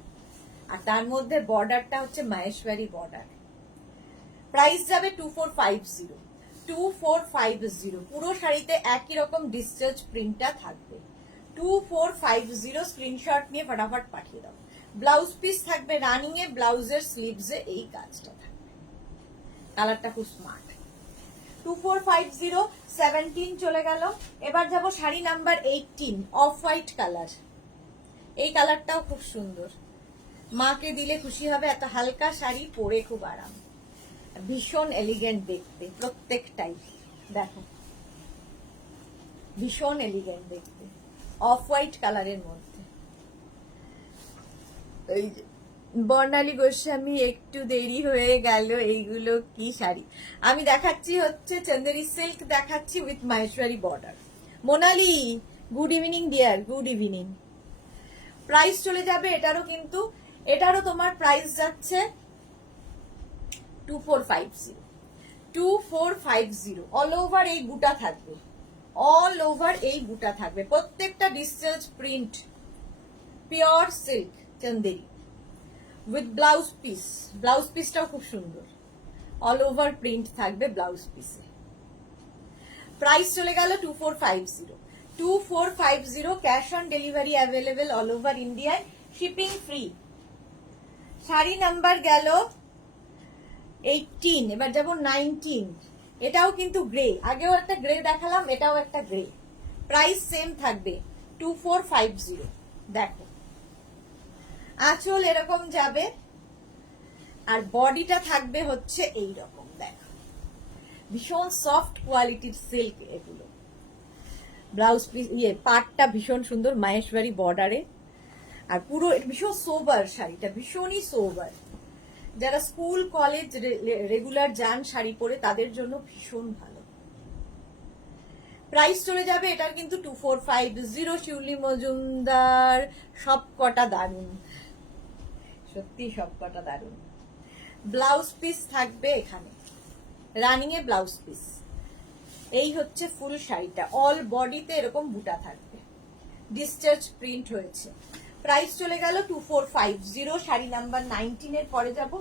আর তার মধ্যে বর্ডারটা হচ্ছে মাহেশ্বরী বর্ডার। প্রাইস যাবে 2450। 2450, পুরো শাড়িতে একই রকম ডিসচার্জ প্রিন্টটা থাকবে। 2450 স্ক্রিনশট নিয়ে ফটাফট পাঠিয়ে দাও। ব্লাউজ পিস থাকবে রানিং এ, ব্লাউজের স্লিভসে এই কাজটা থাকবে। কালারটা খুব স্মার্ট। 2450, 17 চলে গেল। এবার যাব sari number 18, off white colour. এই কালারটাও খুব সুন্দর, মাকে দিলে খুশি হবে। এত হালকা শাড়ি পরে খুব আরাম, ভীষণ এলিগেন্ট দেখতে প্রত্যেকটাই। দেখো ভীষণ এলিগেন্ট দেখতে, অফ হোয়াইট কালারের মধ্যে। এই যে বর্ণালী গোস্বামী, একটু দেরি হয়ে গেল। এইগুলো কি শাড়ি আমি দেখাচ্ছি, হচ্ছে চন্দেরি সিল্ক দেখাচ্ছি with Maheshwari border. Monali, good evening deer, good evening. Price চলে যাবে এটারও, কিন্তু এটারও তোমার প্রাইস যাচ্ছে 2450। 2450 অল ওভার এই বুটা থাকবে, অল ওভার এই বুটা থাকবে, প্রত্যেকটা discharge print, pure silk Chanderi with blouse piece. Blouse পিসটাও খুব সুন্দর, অল ওভার প্রিন্ট থাকবে ব্লাউজ পিসে। প্রাইস চলে গেল 2450। 2450, cash on delivery available all over ইন্ডিয়ায়, শিপিং ফ্রি। শাড়ি নাম্বার গেল 18, এবার যাব 19। এটাও কিন্তু গ্রে, আগেও একটা গ্রে দেখালাম, এটাও একটা গ্রে। প্রাইস সেম থাকবে 2450। দেখো আঁচল এরকম যাবে, আর বডিটা থাকবে হচ্ছে এই রকম। দেখো ভীষণ সফট কোয়ালিটির সিল্ক এগুলো। ব্লাউজ পিস, পাটটা ভীষণ সুন্দর মাহেশ্বরী বর্ডারে, আর পুরো ভীষণ সোবার শাড়িটা, ভীষণই সোবার। যারা স্কুল কলেজ রেগুলার যান শাড়ি পরে, তাদের জন্য ভীষণ ভালো। প্রাইস চলে যাবে এটার কিন্তু 2450। শিউলি মজুমদার, সব কটা দারুন, সত্যি সব কটা দারুন। ব্লাউজ পিস থাকবে এখানে, রানিং এ ব্লাউজ পিস। এই হচ্ছে ফুল শাড়িটা, অল বডিতে এরকম বুটা থাকবে, ডিসচার্জ প্রিন্ট হয়েছে। প্রাইস চলে গেল 2450। শাড়ি নাম্বার 19 এর পরে যাব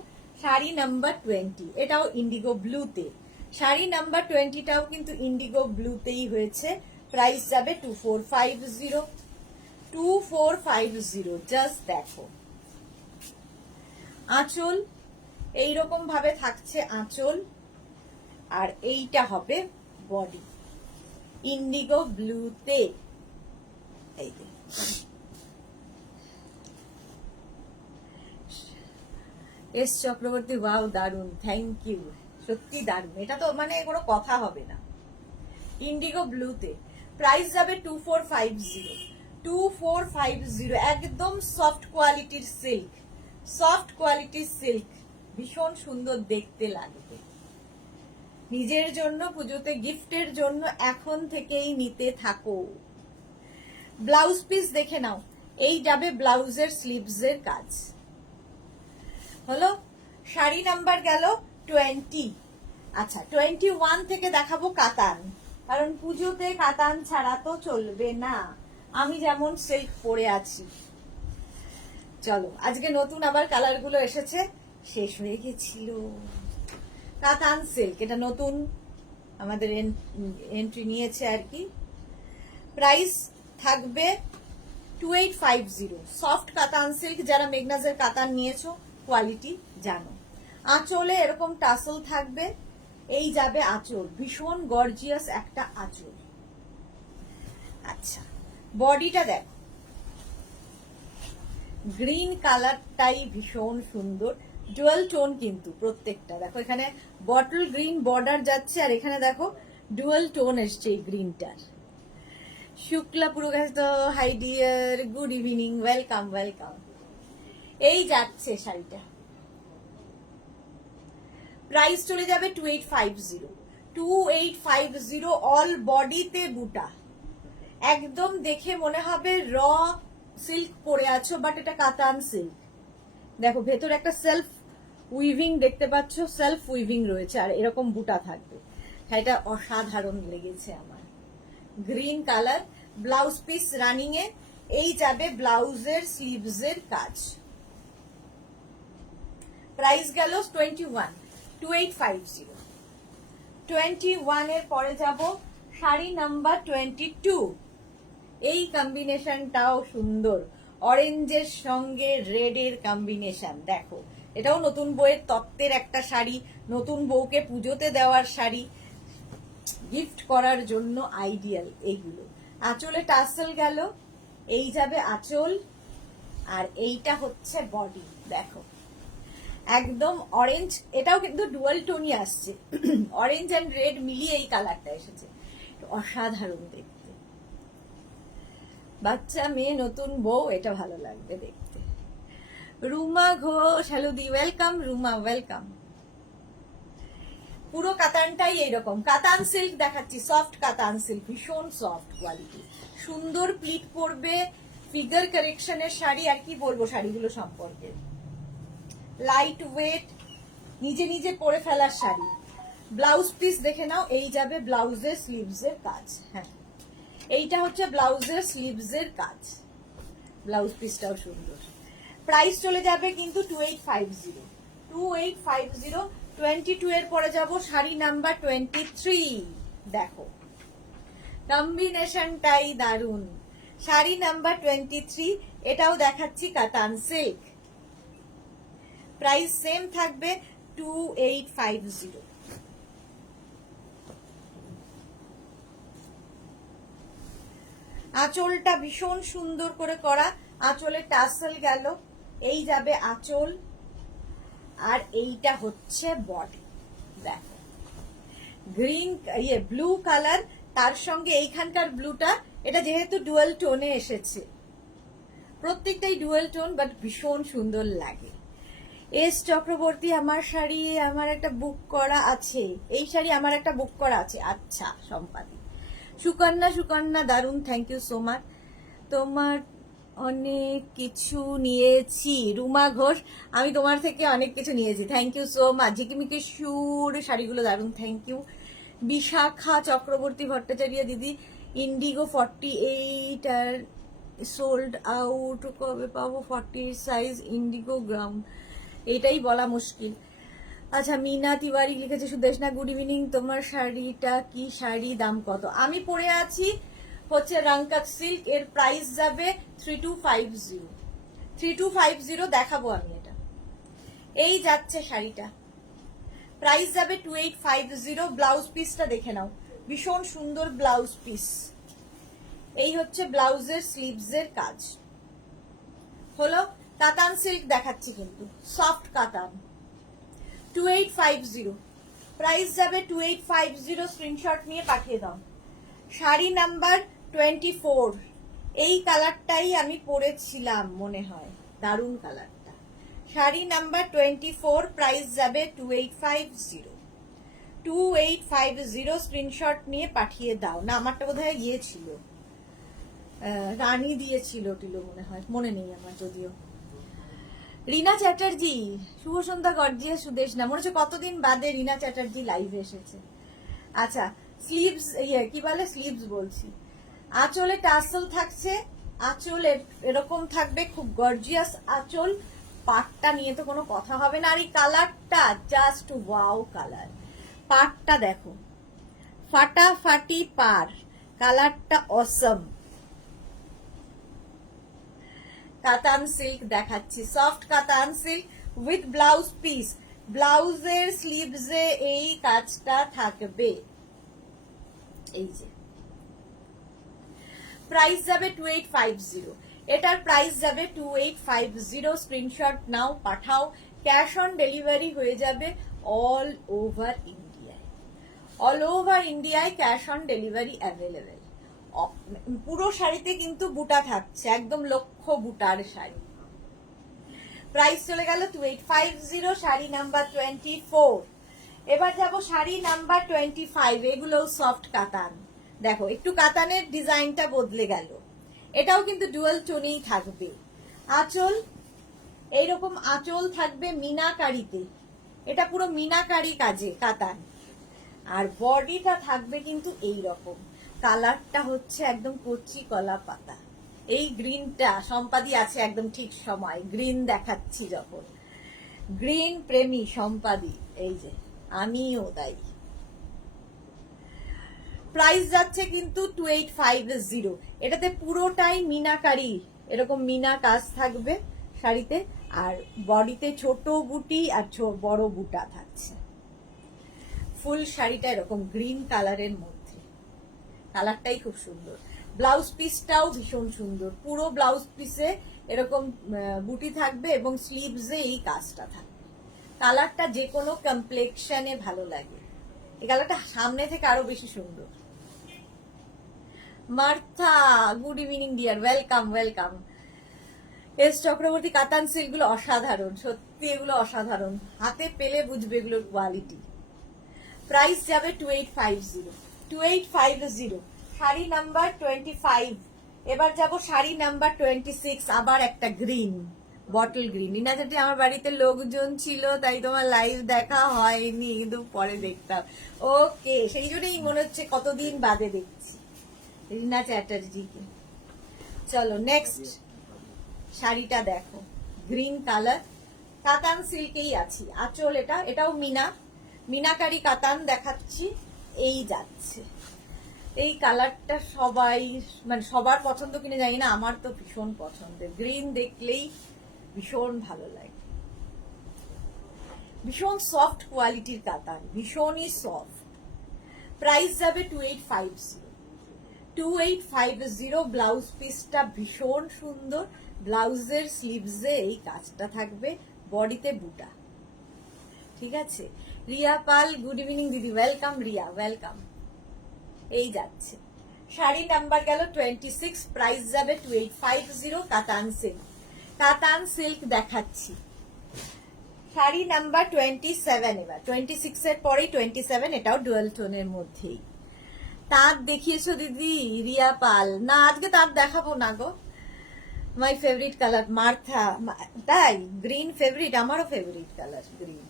শাড়ি নাম্বার 20, এটাও ইন্ডিগো ব্লুতে। শাড়ি নাম্বার 20টাও কিন্তু ইন্ডিগো ব্লুতেই হয়েছে। প্রাইস যাবে 2450। 2450, জাস্ট দেখো। আঁচল এইরকম ভাবে থাকছে আঁচল, আর এইটা হবে বডি ইন্ডিগো ব্লুতে। এই যে এস চক্রবর্তী, ওয়াও দারুন, থ্যাংক ইউ, সত্যি দারুন। এটা তো মানে কোনো কথা হবে না, ইন্ডিগো ব্লুতে। প্রাইস যাবে 2450। 2450, একদম সফট কোয়ালিটির সিল্ক, সফট কোয়ালিটির সিল্ক, ভীষণ সুন্দর দেখতে লাগবে। নিজের জন্য, পুজোতে গিফটের জন্য এখন থেকেই নিতে থাকো। ব্লাউজ পিস দেখে নাও, এই যাবে ব্লাউজের স্লিভসের কাজ। হলো শাড়ি নাম্বার গেল 20। আচ্ছা 21 থেকে দেখাবো কাতান, কারণ পুজোতে কাতান ছাড়া তো চলবে না। আমি যেমন সিল্ক পরে আছি। চলো আজকে নতুন আবার কালার গুলো এসেছে, শেষ হয়ে গেছিল। কাতান সিল্ক, এটা নতুন আমাদের এন্ট্রি নিয়েছে আর কি। প্রাইস থাকবে 2850। সফট কাতান সিল্ক, যারা মেগনাজের কাতান নিয়েছো কোয়ালিটি জানো। আঁচলে এরকম টাসল থাকবে, এই যাবে আঁচল, ভীষণ গর্জিয়াস একটা আঁচল। আচ্ছা বডিটা দেখো, গ্রিন কালারটাই ভীষণ সুন্দর, ডুয়াল টোন কিন্তু প্রত্যেকটা। দেখো এখানে বটল গ্রিন বর্ডার যাচ্ছে, আর এখানে দেখো ডুয়াল টোন এসছে এই গ্রিনটার। শুক্লা পুরোহিত, high deer, good evening, welcome welcome. এই যাচ্ছে শাড়িটা, প্রাইস চলে যাবে 2850। 2850 অল বডিতে বুটা, একদম দেখে মনে হবে র সিল্ক পরে আছো, বাট এটা কাতান সিল্ক। দেখো ভেতরে একটা সেলফ উইভিং দেখতে পাচ্ছ, সেলফ উইভিং রয়েছে, আর এরকম বুটা থাকবে। এটা অসাধারণ লেগেছে আমার। Green colour, blouse piece running এ, এই যাবে ব্লাউজের স্লিভস এর কাজ। প্রাইস গেল 2850। 21 এর পরে যাব শাড়ি নাম্বার 22। এই কম্বিনেশনটাও সুন্দর, অরেঞ্জের সঙ্গে রেড এর কম্বিনেশন। দেখো এটাও নতুন বউয়ের তত্ত্বের একটা শাড়ি, নতুন বউকে পুজোতে দেওয়ার শাড়ি, গিফট করার জন্য আইডিয়াল এইগুলো। আঁচলে টাসেল গেল, এই যাবে আঁচল, আর এইটা হচ্ছে বডি। দেখো একদম অরেঞ্জ, এটাও কিন্তু ডুয়াল টোনই আসছে, অরেঞ্জ এন্ড রেড মিলিয়ে এই কালারটা এসেছে, অসাধারণ দেখতে। বাচ্চা মেয়ে নতুন বউ, এটা ভালো লাগবে দেখতে। রুমা ঘোষ, হ্যালো দি, ওয়েলকাম রুমা, ওয়েলকাম। পুরো কাতানটাই এইরকম কাতান সিল্ক দেখাচ্ছি, সফট কাতান সিল্ক, ভীষণ সফট কোয়ালিটি, সুন্দর প্লিট পরবে, ফিগার কারেকশনের শাড়ি। আর কি বলবো শাড়িগুলো সম্পর্কে, লাইট ওয়েট, নিজে নিজে পরে ফেলার শাড়ি। ব্লাউজ পিস দেখে নাও, এই যাবে ব্লাউজের স্লিভস এর কাজ। হ্যাঁ এইটা হচ্ছে ব্লাউজের স্লিভস এর কাজ, ব্লাউজ পিসটাও সুন্দর। প্রাইস চলে যাবে কিন্তু 2850। 2850। 22 এর পরে যাব শাড়ি নাম্বার 23। দেখো কম্বিনেশনটাই দারুন, শাড়ি নাম্বার 23, এটাও দেখাচ্ছি কাতান সিল্ক। প্রাইস সেম থাকবে 2850। আঁচলটা ভীষণ সুন্দর করে করা, আঁচলে টাসেল গেল, এই যাবে আঁচল, আর এইটা হচ্ছে বডি। দেখো গ্রিন ব্লু কালার, তার সঙ্গে এইখানকার ব্লুটা, এটা যেহেতু ডুয়াল টোনে এসেছে, প্রত্যেকটাই ডুয়াল টোন, বাট ভীষণ সুন্দর লাগে। এস চক্রবর্তী, আমার শাড়ি আমার একটা বুক করা আছে, এই শাড়ি আমার একটা বুক করা আছে। আচ্ছা সম্পাদি। সুকন্যা, সুকন্যা দারুন, থ্যাংক ইউ সো মাচ। তোমার অনেক কিছু নিয়েছি। রুমা ঘোষ, আমি তোমার থেকে অনেক কিছু নিয়েছি, থ্যাংক ইউ সো মাচ। ঝিকিমিকি সুর, শাড়িগুলো দারুন, থ্যাংক ইউ। বিশাখা চক্রবর্তী ভট্টাচার্য দিদি, ইন্ডিগো 48 আর সোল্ড আউট, কবে পাবো 48 সাইজ ইন্ডিগো গ্রাউন্ড, এটাই বলা মুশকিল। আচ্ছা মিনা তিওয়ারি লিখেছে, সুদেশনা গুড ইভিনিং, তোমার শাড়িটা কি শাড়ি, দাম কত? আমি পরে আছি হচ্ছে রাঙ্কাত সিল্ক, এর প্রাইস যাবে 3250। 3250 দেখাবো আমি এটা। এই যাচ্ছে শাড়িটা, প্রাইস যাবে 2850। ব্লাউজ পিসটা দেখে নাও, ভীষণ সুন্দর ব্লাউজ পিস। এই হচ্ছে ব্লাউজের স্লিভস এর কাজ হলো। কাতান সিল্ক দেখাচ্ছি কিন্তু, সফট কাতান। 2850 প্রাইস যাবে 2850। স্ক্রিনশট নিয়ে পাঠিয়ে দাও। শাড়ি নাম্বার 24, এই কালারটাই আমি পরেছিলাম মনে হয়, দারুণ কালারটা। শাড়ি নাম্বার 24, প্রাইস যাবে 2850। 2850 স্ক্রিনশট নিয়ে পাঠিয়ে দাও। না আমারটা বোধহয় গিয়েছিল, রানী দিয়েছিল টিলো মনে হয়, মনে নেই আমার যদিও। রিনা চ্যাটার্জি, শুভ সন্ধ্যা গর্জিয়া সুদেশ না, মনে হচ্ছে কতদিন বাদে রিনা চ্যাটার্জি লাইভে এসেছে। আচ্ছা, স্লিভস কি বলে, স্লিভস বলছি, আঁচলে টাসেল থাকছে, আঁচল এরকম থাকবে, খুব গর্জিয়াস আঁচল। পাটটা নিয়ে তো কোনো কথা হবে না। আর এই কালারটা জাস্ট ওয়াও কালার। পাটটা দেখো, ফাটাফাটি পার, কালারটা অসম। কাতান সিল্ক দেখাচ্ছি, সফট কাতান সিল্ক উইথ ব্লাউজ পিস। ব্লাউজের স্লিভসে এই কাজটা থাকবে। এই যে প্রাইস যাবে 2850, এটার প্রাইস যাবে 2850। Screenshot now, Pathao. Cash on delivery হয়ে যাবে অল ওভার ইন্ডিয়ায়। অল ওভার ইন্ডিয়ায় ক্যাশ অন ডেলিভারি অ্যাভেলেবেল। পুরো শাড়িতে কিন্তু বুটা থাকছে, একদম লক্ষ বুটার শাড়ি। প্রাইস চলে গেল 2850। শাড়ি নাম্বার 24। এবার যাব শাড়ি নাম্বার 25। এগুলো সফট কাতান। দেখো একটু কাতানের ডিজাইনটা বদলে গেল। এটাও কিন্তু ডুয়াল টোনেই থাকবে। আঁচল এইরকম আঁচল থাকবে মিনাকারিতে, এটা পুরো মিনাকারি কাজে কাতান। আর বডিটা থাকবে কিন্তু এই রকম। কালারটা হচ্ছে একদম কচি কলা পাতা। এই গ্রিনটা সম্পাদি আছে একদম ঠিক সময়, গ্রিন দেখাচ্ছি যখন। গ্রিন প্রেমী সম্পাদি, এই যে আমিও তাই। প্রাইস যাচ্ছে কিন্তু 2850। এটাতে পুরোটাই মিনাকারি, এরকম মিনা কাজ থাকবে শাড়িতে। আর বডিতে ছোট বুটি আর বড় বুটা থাকছে। ফুল শাড়িটা এরকম গ্রিন কালারের মধ্যে, কালারটাই খুব সুন্দর। ব্লাউজ পিসটাও ভীষণ সুন্দর, পুরো ব্লাউজ পিসে এরকম বুটি থাকবে এবং স্লিভসে এই কাজটা থাকবে। কালারটা যে কোনো কমপ্লেকশনে ভালো লাগে। এই কালারটা সামনে থেকে আরো বেশি সুন্দর। Martha, good evening dear, welcome welcome. S Chakraborty, কাতান সিল্ক গুলো অসাধারণ, সত্যি এগুলো অসাধারণ, হাতে পেলে বুঝবে এগুলোর কোয়ালিটি। প্রাইস যাবে 2850। শাড়ি নাম্বার 25। এবার যাব শাড়ি নাম্বার 26। আবার একটা গ্রিন, বটল গ্রিন। রিনা চাটি, আমার বাড়িতে লোকজন ছিল তাই তোমার লাইভ দেখা হয়নি, কিন্তু পরে দেখতাম। ওকে, সেই জন্যই মনে হচ্ছে কতদিন বাদে দেখছি রিনা চ্যাটার্জিকে। চলো নেক্সট শাড়িটা দেখো, গ্রিন কালার, কাতান সিল্কেই আছি। আঁচল এটাও মিনাকারি কাতান দেখাচ্ছি। এই যাচ্ছে, এই কালারটা সবাই মানে সবার পছন্দ কিনে জানি না, আমার তো ভীষণ পছন্দের। গ্রিন দেখলেই ভীষণ ভালো লাগে। ভীষণ সফট কোয়ালিটির কাতান, ভীষণই সফট। প্রাইস যাবে 2850। ব্লাউজ পিসটা ভীষণ সুন্দর। ব্লাউজের স্লিভসে এই কাজটা থাকবে, বডিতে বুটা। ঠিক আছে। রিয়া পাল, গুড ইভিনিং দিদি, ওয়েলকাম রিয়া, ওয়েলকাম। এই যাচ্ছে শাড়ি নাম্বার গেল 26। প্রাইস যাবে 2850। কাতান সিল্ক, কাতান সিল্ক দেখাচ্ছি। শাড়ি নাম্বার 27। এবার 26 এর পরেই 27, এটাও ডুয়াল টোনের মধ্যেই। তাঁত দেখিয়েছো দিদি? রিয়া পাল, না আজকে তাঁত দেখাবো না গো। মাই ফেভারিট কালার মার্থা, তাই গ্রিন ফেভারিট, আমারও ফেভারিট কালার গ্রিন।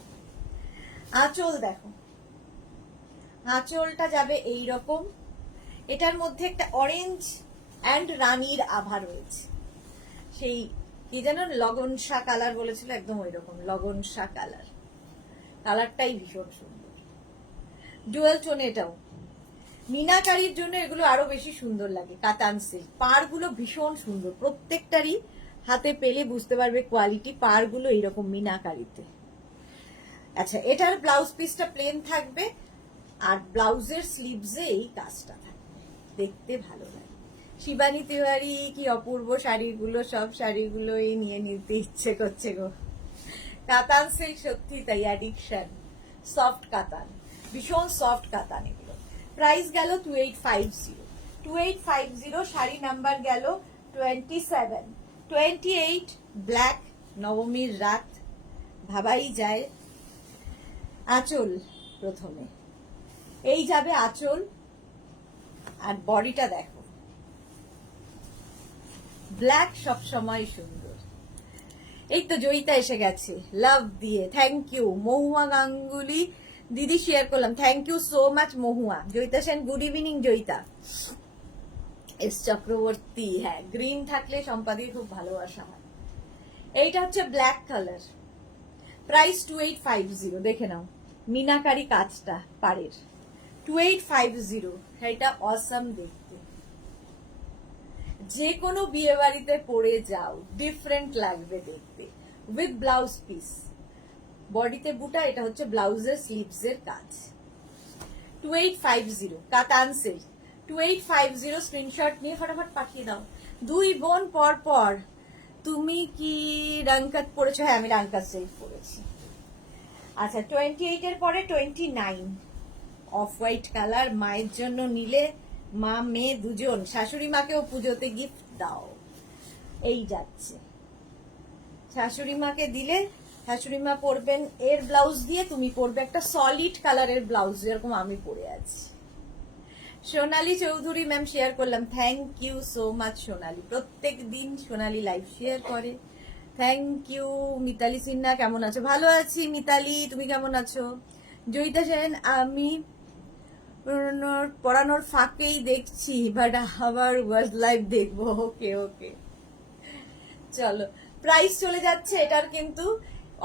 আঁচল দেখো, আঁচলটা যাবে এই রকম। এটার মধ্যে একটা অরেঞ্জ অ্যান্ড রানীর আভা রয়েছে, সেই কি যেন লগনসা কালার বলেছিল, একদম ওই রকম লগনসা কালার। কালারটাই ভীষণ সুন্দর, ডুয়াল টোন। এটাও মিনাকারির জন্য এগুলো আরো বেশি সুন্দর লাগে। কাতান সিল্ক, পাড়গুলো ভীষণ সুন্দর, প্রত্যেকটারই হাতে পেলে বুঝতে পারবে কোয়ালিটি। পাড়গুলো এইরকম মিনাকারিতে। আচ্ছা, এটার ব্লাউজ পিসটা প্লেন থাকবে আর ব্লাউজের স্লিভসে এই কাজটা থাকবে, দেখতে ভালো লাগে। শিবানী তিওয়ারি, কি অপূর্ব শাড়িগুলো, সব শাড়িগুলোই নিয়ে নিতে ইচ্ছে করছে গো। কাতান সিল্ক সত্যি তাই অ্যাডিকশন। সফট কাতান, ভীষণ সফট কাতান এগুলো। প্রাইস গেল 2850। শাড়ি নাম্বার গেল 27। 28 ব্ল্যাক, নবমীর রাত, ভাবাই যায়। আঁচল প্রথমে, এই যাবে আঁচল। আর বডিটা দেখো, ব্ল্যাক সবসময় সুন্দর। এই তো জয়িতা এসে গেছে লাভ দিয়ে, থ্যাংক ইউ। মহুয়া গাঙ্গুলি দিদি শেয়ার করলাম, thank you so much Mahua. Joyita Sen good evening Joyita. S Chakraborty, হ্যাঁ গ্রিন থাকলে সম্পাদি খুব ভালোবাসা হয়। এইটা হচ্ছে ব্ল্যাক কালার, প্রাইস 2850, দেখে নাও মিনাকারি কাজটা পাড়ের, 2850। এটা অসাম দেখতে, যে কোনো বিয়ে বাড়িতে পরে যাও ডিফারেন্ট লাগবে দেখতে, উইথ ব্লাউজ পিস, বডিতে বুটা, এটা হচ্ছে ব্লাউজের স্লিভস এর কাজ। 2850 কাতান সিল্ক, 2850 স্ক্রিনশট নিয়ে ফটাফট পাঠিয়ে দাও। দুই বোন পর পর, তুমি কি রাঙ্কাত পড়েছো? হ্যাঁ আমি রাঙ্কাত সিল্ক পড়েছি। আচ্ছা 28 এর পরে 29 অফ হোয়াইট কালার, মায়ের জন্য নিলে মা মেয়ে দুজন, শাশুড়ি মাকেও পুজোতে গিফট দাও। এই যাচ্ছে, শাশুড়ি মাকে দিলে শাশুড়ি মা পরবেন এর ব্লাউজ দিয়ে, তুমি পরবে একটা সলিড কালারের ব্লাউজ যেরকম আমি পরে আছি। সোনালী চৌধুরী ম্যাম শেয়ার করলাম, থ্যাংক ইউ সো মাচ সোনালী, প্রত্যেক দিন সোনালী লাইভ শেয়ার করে, থ্যাংক ইউ। মিতালি সিনহা কেমন আছো? ভালো আছি মিতালি, তুমি কেমন আছো? জয়িতা সেন, আমি পড়ানোর ফাঁকেই দেখছি, বাট আবার ওয়াজ লাইভ দেখবো। ওকে ওকে চলো, প্রাইস চলে যাচ্ছে এটার কিন্তু,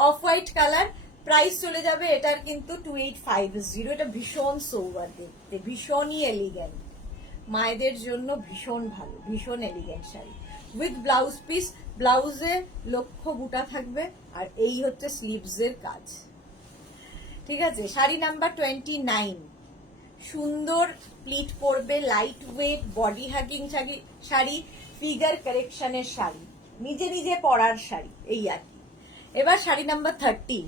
অফ হোয়াইট কালার, প্রাইস চলে যাবে এটার কিন্তু 2850। এটা ভীষণ সোবার দেখতে, ভীষণই এলিগেন্ট, মায়েদের জন্য ভীষণ ভালো, ভীষণ elegant sari with blouse piece, ব্লাউজে লক্ষ্য বুটা থাকবে, আর এই হচ্ছে স্লিভস এর কাজ। ঠিক আছে, শাড়ি নাম্বার 29, সুন্দর প্লিট পরবে, light weight body hugging sari, figure কারেকশনের শাড়ি, নিজে নিজে পরার শাড়ি, এই আর কি। এবার শাড়ি নাম্বার 30,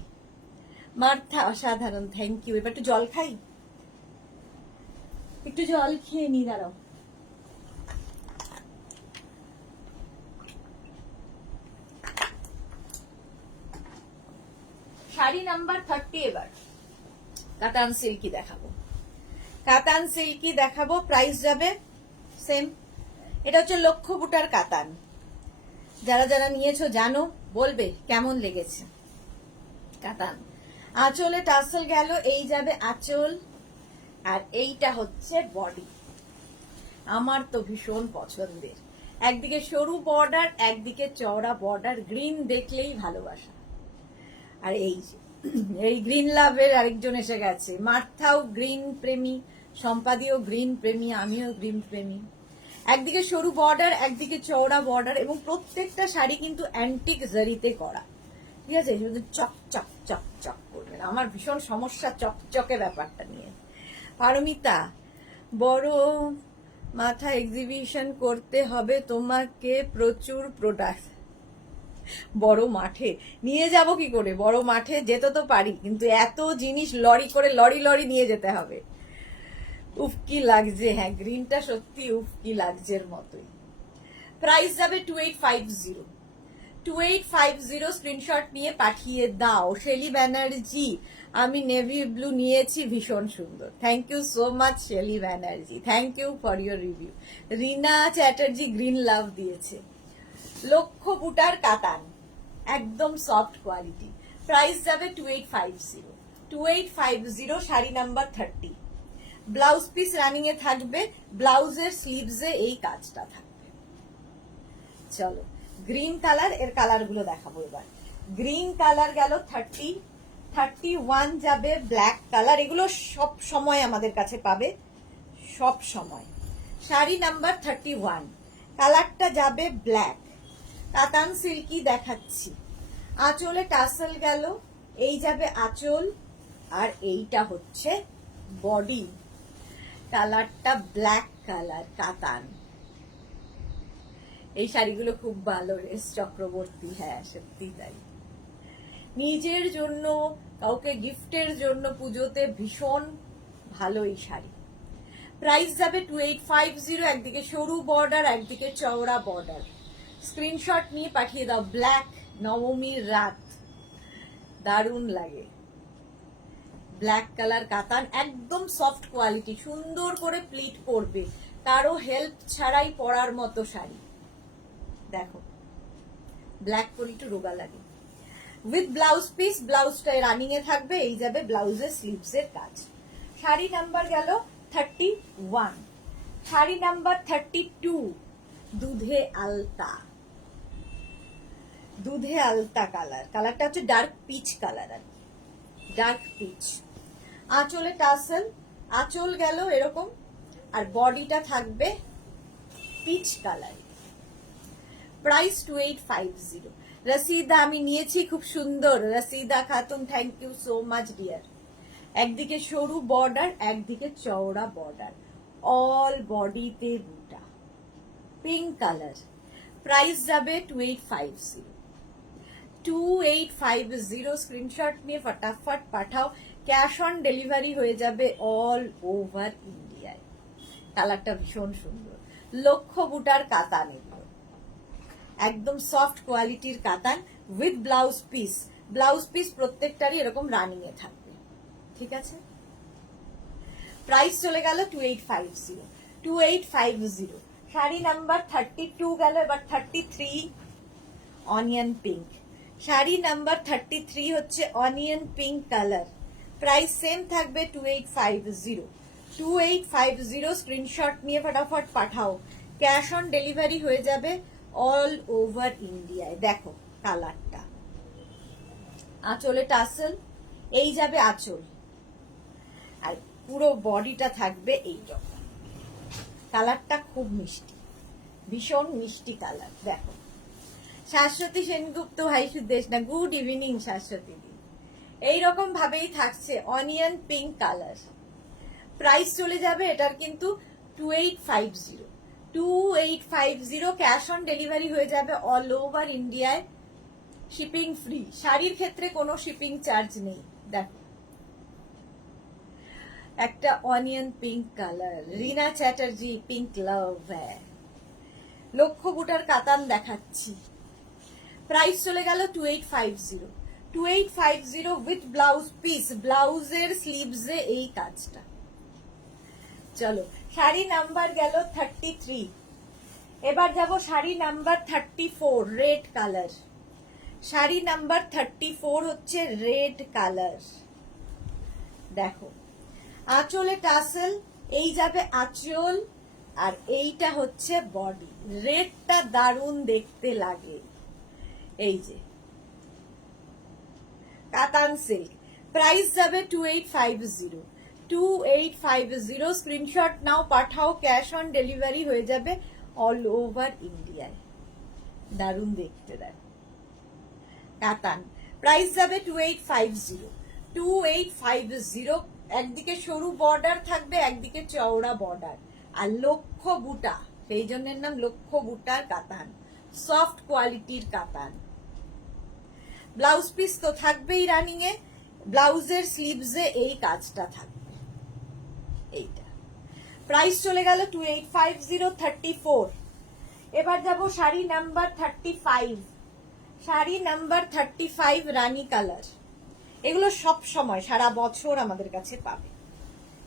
মার্থা অসাধারণ, থ্যাংক ইউ। এবার একটু জল খাই, একটু জল খেয়ে নি, দাঁড়াও। শাড়ি নাম্বার 30 এবার কাতান সিল্কি দেখাবো, কাতান সিল্কি দেখাবো, প্রাইস যাবে সেম। এটা হচ্ছে লক্ষ্য বুটার কাতান, যারা যারা নিয়েছো জানো, বলবে কেমন লেগেছে কাতান। আঁচলে টাসেল গেল, এই যাবে আঁচল, আর এইটা হচ্ছে বডি। আমার তো ভীষণ পছন্দের, একদিকে সরু বর্ডার, একদিকে চওড়া বর্ডার, গ্রিন দেখলেই ভালোবাসা। আর এই গ্রিন লাভের আরেকজন এসে গেছে, মার্থাও গ্রিন প্রেমী, সম্পাদিও গ্রিন প্রেমী, আমিও গ্রিন প্রেমী। একদিকে সরু বর্ডার, একদিকে চওড়া বর্ডার, এবং প্রত্যেকটা শাড়ি কিন্তু অ্যান্টিক জারিতে করা, ঠিক আছে, চক চক চক চক করবে না। আমার ভীষণ সমস্যা চকচকে ব্যাপারটা নিয়ে। পারমিতা, বড় মাথা এক্সিবিশন করতে হবে তোমাকে, প্রচুর প্রোডাক্ট। বড় মাঠে নিয়ে যাব কি করে? বড় মাঠে যেতে তো পারি, কিন্তু এত জিনিস লরি করে লরি নিয়ে যেতে হবে। উফকি লাগছে, হ্যাঁ গ্রিনটা সত্যি উফকি লাগছের মতোই। প্রাইস যাবে 2850, 2850 স্ক্রিনশট নিয়ে পাঠিয়ে দাও। শেলি ব্যানার্জি, আমি নেভি ব্লু নিয়েছি, ভীষণ সুন্দর, thank you so much Shelly Banerjee, thank you for your review. Rina Chatterjee green love দিয়েছে, লক্ষ্য বুটার কাতান, একদম সফট কোয়ালিটি, প্রাইস যাবে 2850, 2850 sari number 30। Blouse piece running এ থাকবে, ব্লাউজের স্লিভসে এই কাজটা থাকবে। চলো গ্রিন কালার, এর কালার গুলো দেখাবো এবার। গ্রিন কালার গেল 30, 31 যাবে ব্ল্যাক কালার, এগুলো সব সময় আমাদের কাছে পাবে, সব সময়। শাড়ি নাম্বার 31, কালারটা যাবে ব্ল্যাক, কাতান সিল্কি দেখাচ্ছি। আঁচলে টাসেল গেল, এই যাবে আঁচল, আর এইটা হচ্ছে বডি, কালারটা ব্ল্যাক কালার কাতান। এই শাড়িগুলো খুব ভালো, এস চক্রবর্তী, হ্যাঁ সত্যি তাই। নিজের জন্য, কাউকে গিফটের জন্য পুজোতে ভীষণ ভালো এই শাড়ি। প্রাইস যাবে 2850, একদিকে সরু বর্ডার, একদিকে চওড়া বর্ডার। স্ক্রিনশট নিয়ে পাঠিয়ে দাও। ব্ল্যাক, নবমীর রাত, দারুণ লাগে। ব্ল্যাক কালার কাতান, একদম সফট কোয়ালিটি, সুন্দর করে প্লিট করবে, কারো হেল্প ছাড়াই পরার মতো শাড়ি। দেখো ব্ল্যাক পরে একটু রোগা লাগে। উইথ ব্লাউজ পিস, ব্লাউজটা রানিং এ থাকবে, এই যাবে ব্লাউজের স্লিভস এর কাজ। শাড়ি নাম্বার গেল 31, শাড়ি নাম্বার 32 দুধে আলতা, দুধে আলতা কালার, কালারটা হচ্ছে ডার্ক পিচ কালার, আর ডার্ক পিচ। আঁচলে টাসেল, আঁচল গেল এরকম, আর বডিটা থাকবে পিচ কালার। প্রাইস 2850। রসিদা আমি নিয়েছি, খুব সুন্দর। Rashida Khatun, thank you so much dear. একদিকে সরু বর্ডার, একদিকে চওড়া বর্ডার, অল বডিতে বুটা, পিঙ্ক কালার। প্রাইস যাবে 2850। 2850 স্ক্রিনশট নিয়ে ফটাফট পাঠাও। ক্যাশ অন ডেলিভারি হয়ে যাবে অল ওভার ইন্ডিয়ায়। কালারটা ভীষণ সুন্দর, লক্ষ্য বুটার কাতান, এগুলো একদম সফট কোয়ালিটির katan with blouse piece. Blouse piece প্রত্যেকটারই এরকম রানিং এ থাকবে, ঠিক আছে। প্রাইস চলে গেল 2850। 2850। শাড়ি নাম্বার 32 গেল, এবার 33 অনিয়ন পিঙ্ক। শাড়ি নাম্বার 33 হচ্ছে onion pink colour. Price same থাকবে 2850। 2850 স্ক্রিনশট নিয়ে ফটাফট পাঠাও। ক্যাশ অন ডেলিভারি হয়ে যাবে অল ওভার ইন্ডিয়ায়। দেখো কালারটা, আঁচলে টাসেল, এই যাবে আঁচল, আর পুরো বডিটা থাকবে এইরকম। কালারটা খুব মিষ্টি, ভীষণ মিষ্টি কালার। দেখো শাশ্বতী সেনগুপ্ত, হাই সুদেশ না, গুড ইভিনিং শাশ্বতী দি। এইরকম ভাবেই থাকছে অনিয়ন পিঙ্ক কালার। প্রাইস চলে যাবে এটার কিন্তু 2850। 2850 ক্যাশ অন ডেলিভারি হয়ে যাবে অল ওভার ইন্ডিয়ায়, শিপিং ফ্রি। শাড়ির ক্ষেত্রে কোনো শিপিং চার্জ নেই। দেখো একটা অনিয়ন পিঙ্ক কালার, রিনা চ্যাটার্জি, পিঙ্ক লাভ। লক্ষ্য বুটার কাতান দেখাচ্ছি। প্রাইস চলে গেল 2850। 2850 উইথ ব্লাউজ পিস, ব্লাউজের স্লিভসে এই কাজটা। চলো শাড়ি নাম্বার গেল 33। এবার যাব sari number 34, red colour. Sari number 34 হচ্ছে রেড কালার। দেখো আঁচলে টাসেল, এই যাবে আঁচল, আর এইটা হচ্ছে বডি। রেডটা দারুণ দেখতে লাগে। এই যে কাতান সিল্ক। প্রাইস যাবে 2850। 2850 screenshot now Pathao, cash on delivery হয়ে যাবে অল ওভার ইন্ডিয়ায়। দারুণ দেখতে দেখো কাতান। প্রাইস যাবে 2850। 2850। একদিকে সরু বর্ডার থাকবে, একদিকে চওড়া বর্ডার, আর লক্ষ্য বুটা, সেই জন্য নাম লক্ষ্য বুটার কাতান, সফট কোয়ালিটির কাতান। ব্লাউজ পিস তো থাকবেই রানিং এ, ব্লাউজের স্লিভসে এই কাজটা থাকবে, এইটা। প্রাইস চলে গেল 2850। 34। এবার যাব শাড়ি নাম্বার 35। শাড়ি নাম্বার 35 রানী কালার। এগুলো সব সময় সারা বছর আমাদের কাছে পাবে,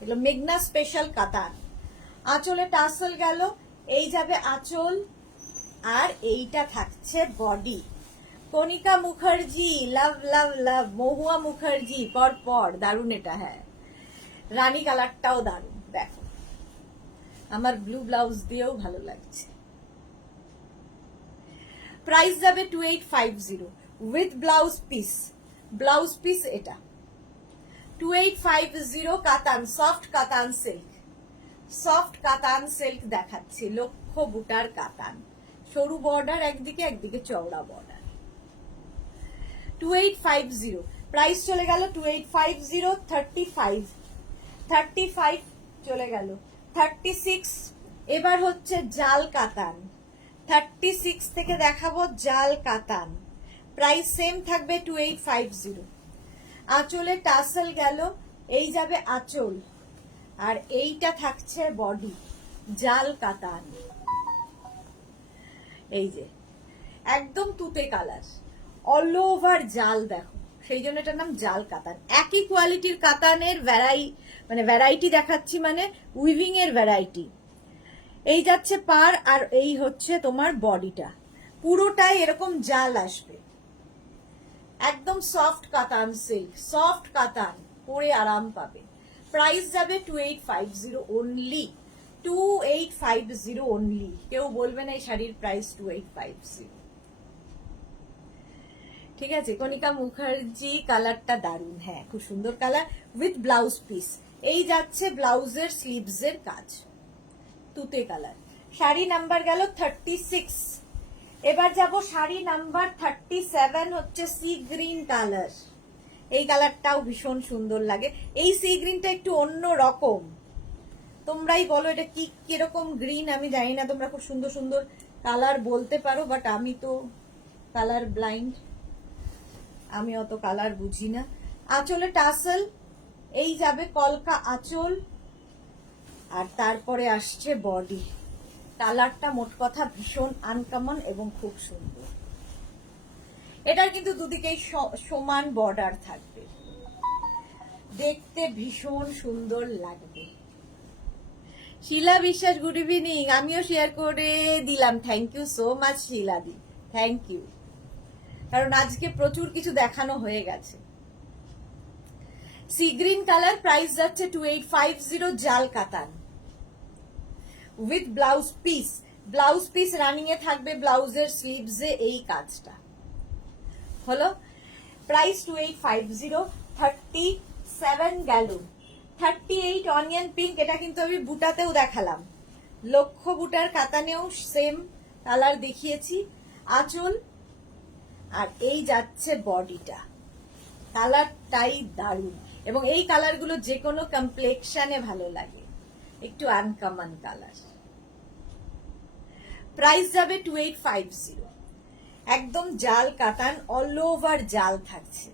এগুলো মেঘনা স্পেশাল কাতান। আঁচলে টাসেল গেল, এই যাবে আঁচল, আর এইটা থাকছে বডি। কণিকা মুখার্জি, লাভ লাভ লাভ। মহুয়া মুখার্জি, পর পর, দারুণ এটা। হ্যাঁ রানী কালারটাও দারুণ। দেখো আমার ব্লু ব্লাউজ দিয়েও ভালো লাগছে। প্রাইস যাবে 2850 with blouse piece. Blouse piece এটা 2850। কাতান, সফট কাতান সিল্ক, সফট কাতান সিল্ক দেখাচ্ছি। লক্ষ্য বুটার কাতান, সরু বর্ডার একদিকে, একদিকে চওড়া বর্ডার। 2850। প্রাইস চলে গেল 2850। 35। 35 চলে গেল। 36। এবার হচ্ছে জাল কাতান। 36 থেকে দেখাবো জাল কাতান। প্রাইস সেম থাকবে 2850। আঁচলে টাসেল গেল, এই যাবে আঁচল, আর এইটা থাকছে বডি, জাল কাতান। এই যে একদম তুতে কালার, অল ওভার জাল। দেখো সেই জন্য এটার নাম জাল কাতান। একই কোয়ালিটির কাতানের ভ্যারাইটি দেখাচ্ছি, মানে উইভিং এর ভ্যারাইটি। এই যাচ্ছে পার, আর এই হচ্ছে তোমার বডিটা, পুরোটাই এরকম জাল আসবে, একদম সফট কাতান সিল্ক, সফট কাতান, পরে আরাম পাবে। প্রাইস যাবে 2850 অনলি, 2850 অনলি। কেউ বলবে না এই শাড়ির প্রাইস 2850। ঠিক আছে, কণিকা মুখার্জি কালারটা দারুন, হ্যাঁ খুব সুন্দর কালার উইথ ব্লাউজ পিস। এই যাচ্ছে ব্লাউজের স্লিভস এর কাজ, তুতে কালার। শাড়ি নাম্বার গেল 36। এবার যাব শাড়ি নাম্বার 37, হচ্ছে সি গ্রিন কালার। এই কালারটাও ভীষণ সুন্দর লাগে। এই সি গ্রিনটা একটু অন্য রকম, তোমরাই বলো এটা কি কিরকম গ্রিন, আমি জানি না। তোমরা খুব সুন্দর সুন্দর কালার বলতে পারো, বাট আমি তো কালার ব্লাইন্ড, আমি অত কালার বুঝি না। আঁচলে টাসেল, এই যাবে কলকা আঁচল, আর তারপরে আসছে বডি। কালারটা মোট কথা ভীষণ আনকমন এবং খুব সুন্দর। এটার কিন্তু দুদিকেই সমান বর্ডার থাকবে, দেখতে ভীষণ সুন্দর লাগবে। শিলা বিশ্বাস, গুড ইভিনিং। আমিও শেয়ার করে দিলাম, thank you so much Shila দি, থ্যাংক ইউ। কারণ আজকে প্রচুর কিছু দেখানো হয়ে গেছে। সি গ্রিন কালার, প্রাইস যাচ্ছে 2850, জাল katan with blouse piece. Blouse piece running এ থাকবে, ব্লাউজের স্লিভসে এই কাজটা হলো। প্রাইস 2850। 37 গেল। 38 অনিয়ন পিঙ্ক, এটা কিন্তু আমি বুটাতেও দেখালাম, লক্ষ্য বুটার কাতানেও সেম কালার দেখিয়েছি। আঁচল, আর এই যাচ্ছে বডিটা। কালারটাই দারুণ, এবং এই কালারগুলো যে কোনো কমপ্লেকশনে ভালো লাগে, একটু আনকমন কালার। প্রাইস যাবে 2850, একদম জাল কাতান, অল ওভার জাল থাকছে।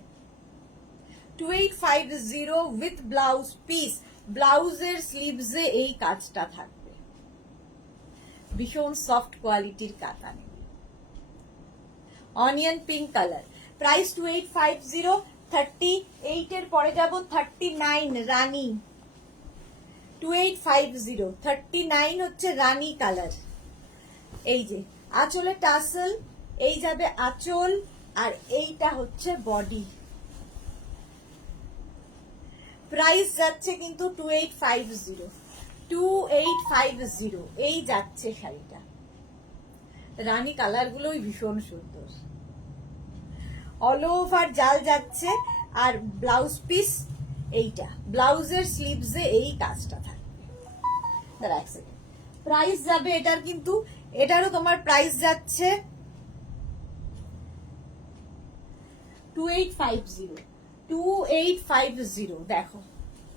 2850 উইথ ব্লাউজ পিস। ব্লাউজের স্লিভসে এই কাজটা থাকবে, ভীষণ সফট কোয়ালিটির কাতান। Onion pink colour, price 2850। 38 এর পরে যাব 39 রানী, 2850। 39 হচ্ছে রানী কালার। এই যে আঁচলে টাসেল, এই যাবে আঁচল, আর এইটা হচ্ছে বডি। প্রাইস যাচ্ছে কিন্তু 2850, 2850 এই যাচ্ছে শাড়িটা। রানী কালার গুলোই ভীষণ সুন্দর, অল ওভার জাল যাচ্ছে, আর ব্লাউজ পিস এইটা, ব্লাউজের স্লিভসে এই কাজটা থাকবে। দাঁড়া এক সেকেন্ড, প্রাইস যাবে এটার কিন্তু, এটারও তোমার প্রাইস যাচ্ছে 2850, 2850। দেখো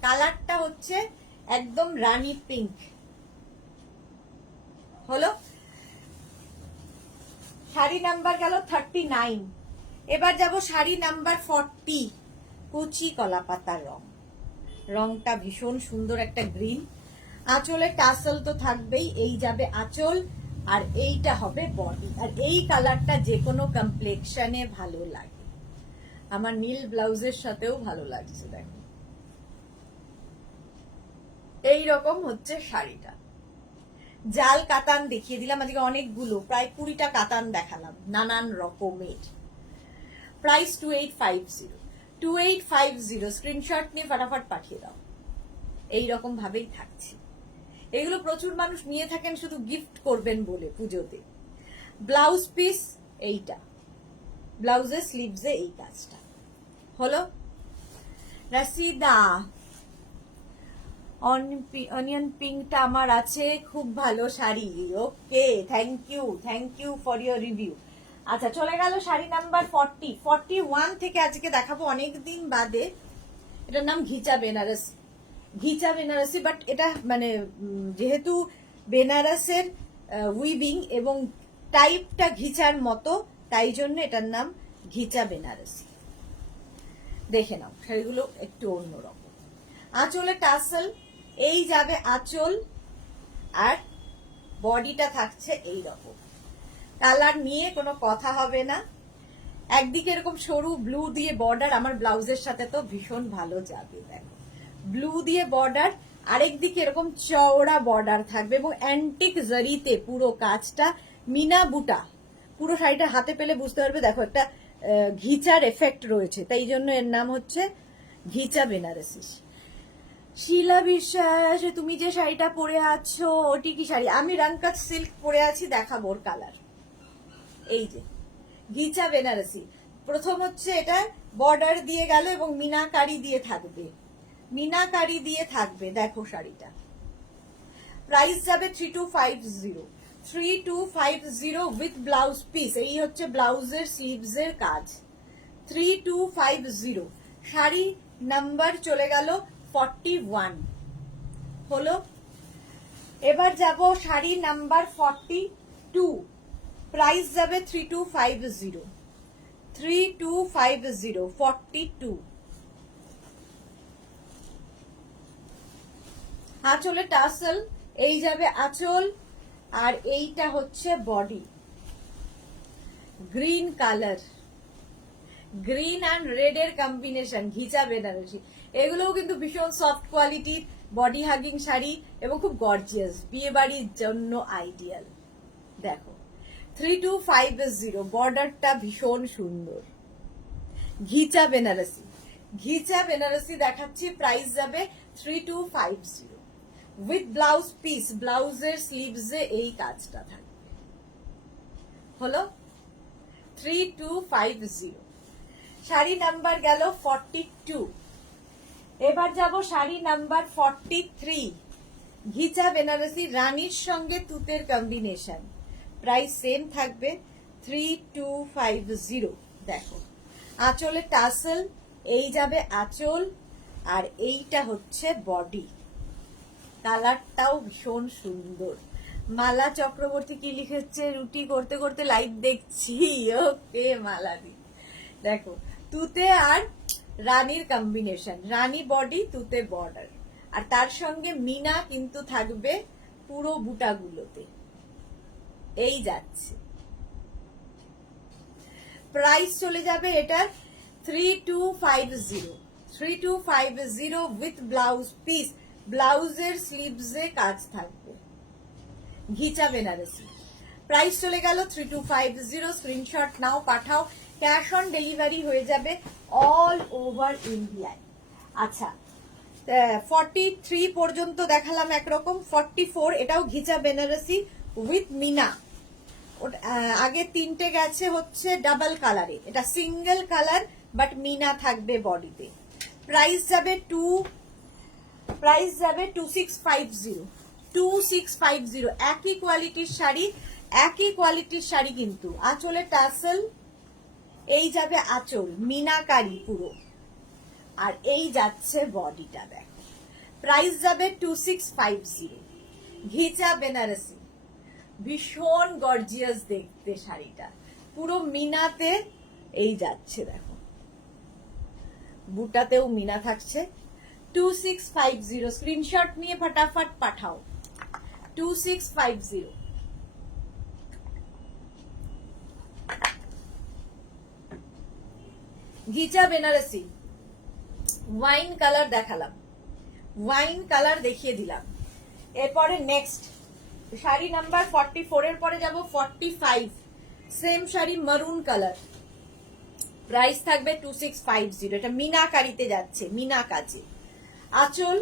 কালারটা হচ্ছে একদম রানী পিঙ্ক হলো। শাড়ি নাম্বার গেল 39। এবার যাব শাড়ি নাম্বার 40, কচি কলা পাতার রং। রংটা ভীষণ সুন্দর, একটা গ্রিন। আঁচলে টাসেল তো থাকবেই, এই যাবে আঁচল, আর এইটা হবে বডি। আর এই কালারটা যে কোনো কমপ্লেকশনে ভালো লাগে, আমার নীল ব্লাউজের সাথেও ভালো লাগছে। দেখো এই রকম হচ্ছে শাড়িটা। জাল কাতান দেখিয়ে দিলাম আজকে অনেকগুলো, প্রায় 20টা কাতান দেখালাম নানান রকমের। প্রাইস 2850, 2850। স্ক্রিনশট নিয়ে ফটাফট পাঠিয়ে দাও। এইরকম ভাবেই থাকছে। এগুলো প্রচুর মানুষ নিয়ে থাকেন শুধু গিফট করবেন বলে পুজোতে। ব্লাউজ পিস এইটা, ব্লাউজের স্লিভসে এই কাজটা হলো। রাশিদা, অনিয়ন পিঙ্কটা আমার আছে, খুব ভালো sari. Okay, thank you for your review. আচ্ছা, চলে গেল শাড়ি নাম্বার 40। 41 থেকে আজকে দেখাবো অনেকদিন বাদে। এটার নাম ঘিচা বেনারসি, ঘিচা বেনারসি। বাট এটা মানে যেহেতু বেনারসের উইভিং এবং টাইপটা ঘিচার মতো, তাই জন্য এটার নাম ঘিচা বেনারসি। দেখে নাও শাড়িগুলো একটু অন্যরকম। আঁচলে টাসেল, এই যাবে আঁচল, আর বডিটা থাকছে এই রকম। কালার নিয়ে কোনো কথা হবে না। একদিকে এরকম সরু ব্লু দিয়ে বর্ডার, আমার ব্লাউজের সাথে তো ভীষণ ভালো যাবে। দেখো ব্লু দিয়ে বর্ডার, আরেকদিকে এরকম চওড়া বর্ডার থাকবে, এবং অ্যান্টিক জারিতে পুরো কাজটা। মিনা বুটা, পুরো শাড়িটা হাতে পেলে বুঝতে পারবে। দেখো একটা ঘিচার এফেক্ট রয়েছে, তাই জন্য এর নাম হচ্ছে ঘিচা বেনারসি। শিলা বিশ্বাস, তুমি যে শাড়িটা পরে আছো ওটি কি শাড়ি? আমি রংকাজ সিল্ক পরে আছি, দেখাবো ওর কালার। এই যে ঘিচা বেনারসি, প্রথম হচ্ছে এটা বর্ডার দিয়ে গেল এবং মিনাকারি দিয়ে থাকবে, মিনাকারি দিয়ে থাকবে। দেখো শাড়িটা প্রাইস যাবে 3250, 3250 উইথ ব্লাউজ পিস। এই হচ্ছে ব্লাউজের স্লিভস এর কাজ, 3250। শাড়ি নাম্বার চলে গেল 41 হলো। এবার যাব শাড়ি নাম্বার 42, প্রাইস যাবে 3250, 3250, 42। আঁচলে টাসেল, এই যাবে আঁচল, আর এইটা হচ্ছে body. Green colour, green and red এর কম্বিনেশন, ঘিচা বেনারসি। এগুলোও কিন্তু ভীষণ সফট কোয়ালিটির বডি হাগিং শাড়ি এবং খুব গর্জিয়াস, বিয়ে বাড়ির জন্য আইডিয়াল। দেখো 3250, বর্ডারটা ভীষণ সুন্দর। ঘিচা বেনারসি, ঘিচা বেনারসি দেখাচ্ছি, প্রাইস যাবে 3250 উইথ ব্লাউজ পিস। ব্লাউজের স্লিভসে এই কাজটা থাকবে, হলো 3250। শাড়ি নাম্বার গেল 42। এবার যাব শাড়ি নাম্বার 43, ঘিচা বেনারসি, রানীর সঙ্গে তুতের কম্বিনেশন, প্রাইস সেম থাকবে 3250। দেখো আঁচলে টাসেল, এই যাবে আঁচল, আর এইটা হচ্ছে বডি। কালারটাও ভীষণ সুন্দর। মালা চক্রবর্তী কি লিখেছে, রুটি করতে করতে লাইভ দেখছি, ওকে মালাদি। দেখো তুতে আর রানীর কম্বিনেশন, রানী বডি তুতে বর্ডার, আর তার সঙ্গে মিনা কিন্তু থাকবে পুরো বুটাগুলোতে। এই যাচ্ছে, প্রাইস চলে যাবে এটার 3250, 3250 উইথ ব্লাউজ পিস। ব্লাউজের স্লিভসে কাজ থাকবে, ঘিচা বেনারসি। প্রাইস চলে গেল 3250। Screenshot now, Pathao, cash on delivery হয়ে যাবে অল ওভার ইন্ডিয়ায়। আচ্ছা 43 পর্যন্ত দেখালাম একরকম, 44 এটাও ঘিচা বেনারসি উইথ মিনা। আগে তিনটে গেছে হচ্ছে ডাবল কালারে, এটা সিঙ্গেল কালার বাট মিনা থাকবে বডিতে। প্রাইস যাবে 2650, 2650। একই কোয়ালিটির শাড়ি, একই কোয়ালিটির শাড়ি কিন্তু। আঁচলে টাসেল, এই যাবে আঁচল মিনাকারি পুরো, আর এই যাচ্ছে বডিটা। দেখো প্রাইস যাবে 2650, ঘিচা বেনারসি, ভীষণ গর্জিয়াস দেখতে শাড়িটা, পুরো মিনাতে এই যাচ্ছে। দেখো বুটাতেও মিনা থাকছে। 2650, স্ক্রিনশট নিয়ে ফটাফট পাঠাও, 2650। ঘিচা বেনারসি, ওয়াইন কালার দেখালাম, ওয়াইন কালার দেখিয়ে দিলাম। এরপরে নেক্সট শাড়ি নাম্বার 44 এর পরে যাব 45, সেম শাড়ি মারুন কালার, প্রাইস থাকবে 2650। এটা মিনাকারিতে যাচ্ছে, মিনা কাজে। আঁচল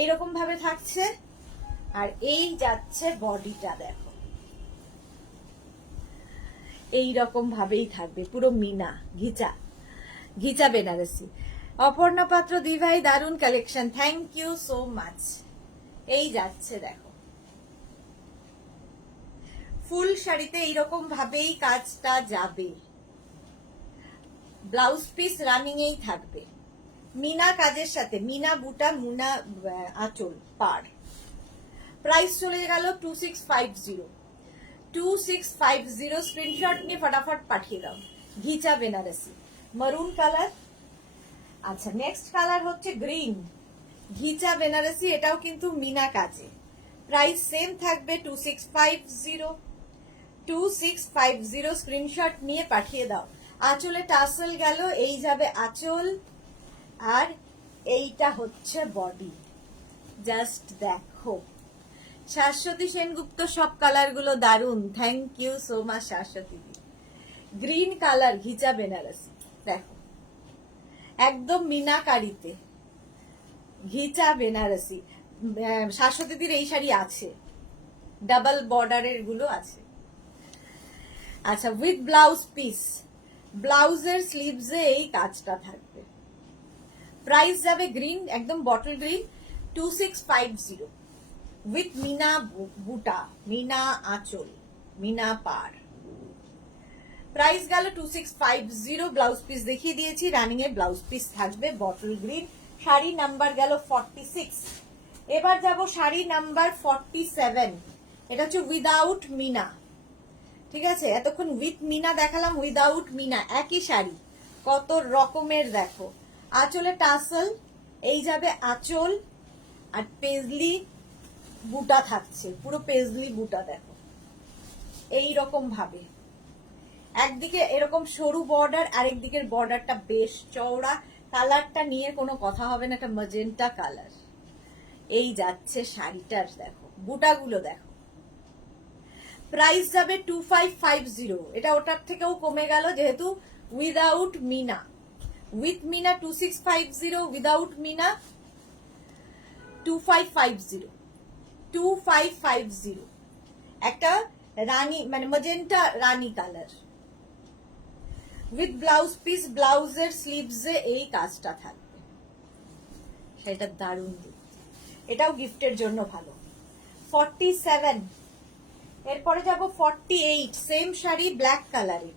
এইরকম ভাবে থাকছে, আর এই যাচ্ছে বডিটা। দেখো এইরকম ভাবেই থাকবে পুরো মিনা, ঘিচা, ঘিচা বেনারসি। অপর্ণা পাত্র দিভাই, দারুন collection, thank you so much. এই যাচ্ছে, দেখো ফুল শাড়িতে এইরকম ভাবেই কাজটা যাবে, ব্লাউজ পিস রানিং এই থাকবে, মিনা কাজের সাথে, মিনা বুটা মুনা আঁচল পার। প্রাইস চলে গেল 2650, 2650। স্ক্রিনশট নিয়ে ফটাফট পাঠিয়ে দাও। ঘিচা বেনারসি, মারুন কালার। আচ্ছা নেক্সট কালার হচ্ছে গ্রিন, ঘিচা বেনারসি, এটাও কিন্তু মিনা কাজে। প্রাইস সেম থাকবে 2650, 2650। স্ক্রিনশট নিয়ে পাঠিয়ে দাও। আঁচলে টাসেল গেল, এই যাবে আঁচল, আর এইটা হচ্ছে বডি। জাস্ট দেখো শাশ্বতী সেনগুপ্ত, সব কালার গুলো দারুন, thank you so much Shashwati. Green colour ghicha Banarasi, দেখো একদম মিনাকারিতে ঘিচা বেনারসি। শাশ্বতীদের এই শাড়ি আছে, ডাবল বর্ডারের গুলো আছে। আচ্ছা, উইথ ব্লাউজ পিস, ব্লাউজের স্লিভসে এই কাজটা থাকবে। প্রাইস যাবে গ্রিন, একদম বটল গ্রিন, 2650 উইথ মিনা বুটা, মিনা আঁচল, মিনা পার। প্রাইস গেল 2650। ব্লাউজ পিস দেখিয়ে দিয়েছি, রানিং এ ব্লাউজ পিস থাকবে বটল গ্রিন। শাড়ি নাম্বার গেল 46। এবার যাব শাড়ি নাম্বার 47। এটা হচ্ছে উইদাউট মিনা, ঠিক আছে? এতক্ষণ উইথ মিনা দেখালাম, উইদাউট মিনা একই শাড়ি, কত রকমের দেখো। আঁচলে টাসেল, এই যাবে আঁচল, আর পেজলি বুটা থাকছে, পুরো পেজলি বুটা দেখো এই রকম ভাবে। একদিকে এরকম সরু বর্ডার, আরেক দিকের বর্ডারটা বেশ চওড়া। কালারটা নিয়ে কোনো কথা হবে না, একটা ম্যাজেন্টা কালার। এই যাচ্ছে শাড়িটার, দেখো বুটাগুলো দেখো। প্রাইস যাবে 2550। এটা ওটার থেকেও কমে গেল যেহেতু উইদাউট মিনা। উইথ মিনা 2650, উইদাউট মিনা 2550। 2550 একটা রানী মানে ম্যাজেন্টা রানী কালার উইথ ব্লাউজ পিস। ব্লাউজের স্লিভসে এই কাজটা থাকবে, সেটা দারুণ দেখতে। এটাও গিফটের জন্য ভালো। 47। এরপরে যাব 48। সেম শাড়ি ব্ল্যাক কালারে,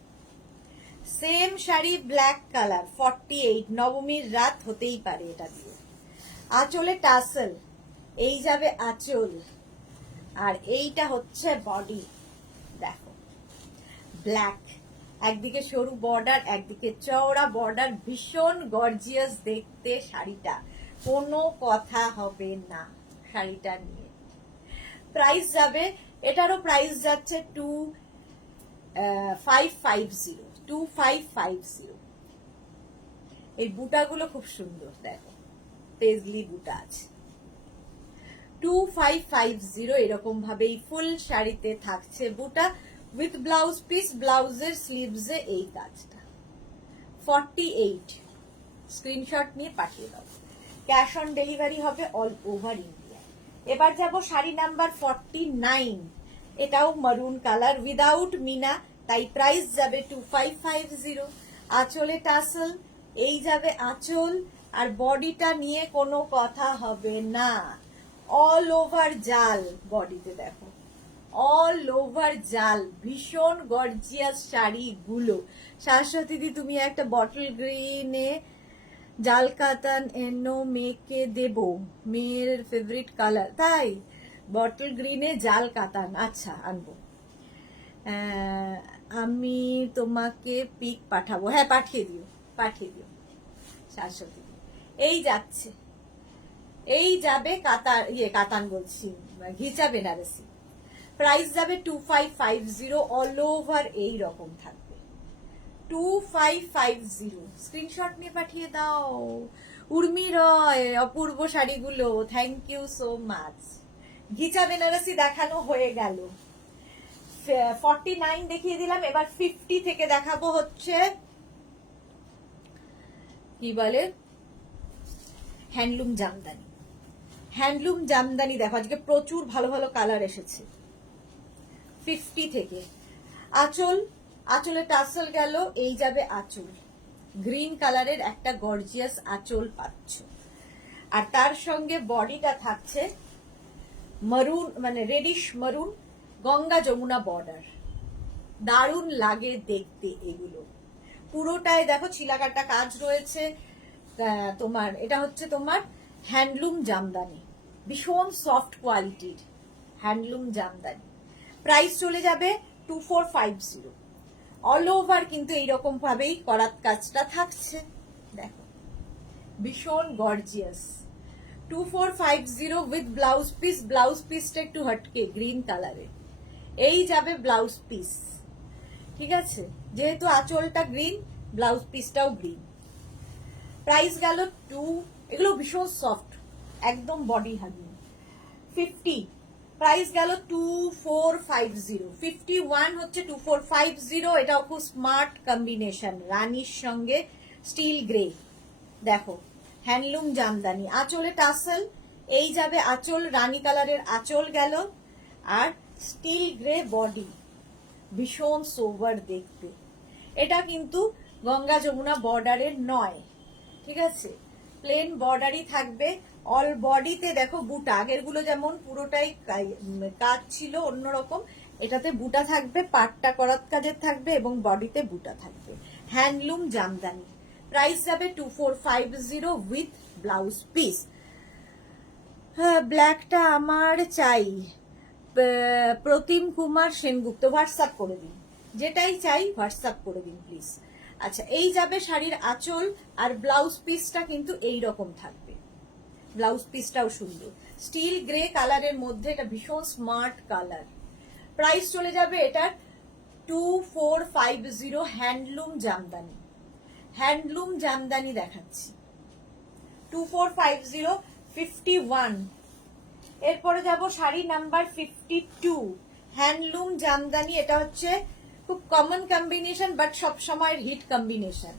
সেম শাড়ি ব্ল্যাক কালার 48। নবমীর রাত হতেই পারে এটা দিয়ে। আঁচলে টাসেল, এই যাবে আঁচল, আর এইটা হচ্ছে বডি, দেখো ব্ল্যাক। একদিকে সরু বর্ডার, একদিকে চওড়া বর্ডার, ভীষণ গর্জিয়াস দেখতে শাড়িটা, কোনো কথা হবে না শাড়িটা নিয়ে। প্রাইস যাবে, এটারও প্রাইস যাচ্ছে 2550। 2550। এই বুটাগুলো খুব সুন্দর, দেখো পেজলি বুটা আছে। 2550 এরকম ভাবে এই ফুল শাড়িতে থাকছে বুটা উইথ ব্লাউজ পিস। ব্লাউজের স্লিভসে এই কাজটা। 48। স্ক্রিনশট নিয়ে পাঠিয়ে দাও, ক্যাশ অন ডেলিভারি হবে অল ওভার ইন্ডিয়া। এবার যাব শাড়ি নাম্বার 49। এটাও মারুন কালার উইদাউট মিনা, তাই প্রাইস যাবে 2550। আঁচলে টাসেল, এই যাবে আঁচল, আর বডিটা নিয়ে কোনো কথা হবে না, অল ওভার জাল বডিতে, দেখো অল ওভার জাল। ভীষণ গর্জিয়াস শাড়িগুলো। শাশ্বতীদি তুমি একটা বটল গ্রিনে জাল কাতান এনো মেয়েকে দেব, মেয়ের ফেভারিট কালার, তাই বটল গ্রিনে জাল কাতান, আচ্ছা আনবো। আমি তোমাকে পিক পাঠাবো, হ্যাঁ পাঠিয়ে দিও, পাঠিয়ে দিও শাশ্বতী। এই যাচ্ছে, এই যাবে কাতার, কাতান বলছি, ঘিচা বেনারসি। প্রাইস যাবে 2550। অল ওভার এই রকম থাকবে। 2550। স্ক্রিনশট নিয়ে পাঠিয়ে দাও। উর্মি রয়, অপূর্ব শাড়িগুলো, thank you so much. Ghicha Banarasi দেখানো হয়ে গেল। 49 দেখিয়ে দিলাম। এবার 50 থেকে দেখাবো হচ্ছে কি বলে হ্যান্ডলুম জামদানি। হ্যান্ডলুম জামদানি দেখো আজকে প্রচুর ভালো ভালো কালার এসেছে। 50 থেকে আঁচল, আঁচলে টাসেল গেল, এই যাবে আঁচল, গ্রিন কালারের একটা গর্জিয়াস আঁচল পাচ্ছ। আর তার সঙ্গে বডিটা থাকছে মারুন মানে রেডিশ মারুন, গঙ্গা যমুনা বর্ডার। দারুণ লাগে দেখতে এগুলো। পুরোটায় দেখো ছিলাকাটা কাজ রয়েছে। তোমার এটা হচ্ছে তোমার হ্যান্ডলুম জামদানি, ভীষণ সফট কোয়ালিটির হ্যান্ডলুম জামদানি। প্রাইস চলে যাবে 2450। অল ওভার কিন্তু এইরকম ভাবেই করাত কাজটা থাকছে, দেখো ভীষণ gorgeous. 2450 with blouse piece. Blouse পিসটা একটু হটকে গ্রিন কালারে, এই যাবে ব্লাউজ পিস, ঠিক আছে? যেহেতু আঁচলটা গ্রিন, ব্লাউজ পিসটাও গ্রিন। প্রাইস গেল 2। এগুলো ভীষণ সফট, একদম বডি হাগিং। 50। প্রাইস গেল 2450, 51 হচ্ছে 2450। এটাও খুব স্মার্ট কম্বিনেশন, রানীর সঙ্গে স্টিল গ্রে। দেখো হ্যান্ডলুম জামদানি, আঁচলে টাসেল, এই যাবে আঁচল, রানী কালারের আঁচল গেল, আর স্টিল গ্রে বডি, ভীষণ সোবার দেখতে। এটা কিন্তু গঙ্গা যমুনা বর্ডারের নয়, ঠিক আছে, প্লেন বর্ডারই থাকবে। অল বডিতে দেখো বুটা, আগের গুলো যেমন পুরোটাই কাজ ছিল অন্যরকম, এটাতে বুটা থাকবে, পাটটা করাত কাজের থাকবে এবং বডিতে বুটা থাকবে। হ্যান্ডলুম জামদানি, প্রাইস যাবে 2450 উইথ ব্লাউজ পিস। হ্যাঁ, ব্ল্যাকটা আমার চাই। প্রতিম কুমার সেনগুপ্ত, হোয়াটসঅ্যাপ করে দিন, যেটাই চাই হোয়াটসঅ্যাপ করে দিন প্লিজ। আচ্ছা, এই যাবে শাড়ির আঁচল, আর ব্লাউজ পিসটা কিন্তু এই রকম থাকবে। ব্লাউজ পিসটাও সুন্দর, স্টিল গ্রে কালারের মধ্যে, এটা ভীষণ স্মার্ট কালার। প্রাইস চলে যাবে এটার 2450। হ্যান্ডলুম জামদানি, হ্যান্ডলুম জামদানি দেখাচ্ছি, 2450, 51। এরপরে যাব শাড়ি নাম্বার 52, হ্যান্ডলুম জামদানি। এটা হচ্ছে খুব কমন কম্বিনেশন, বাট সব সময়ের হিট কম্বিনেশন।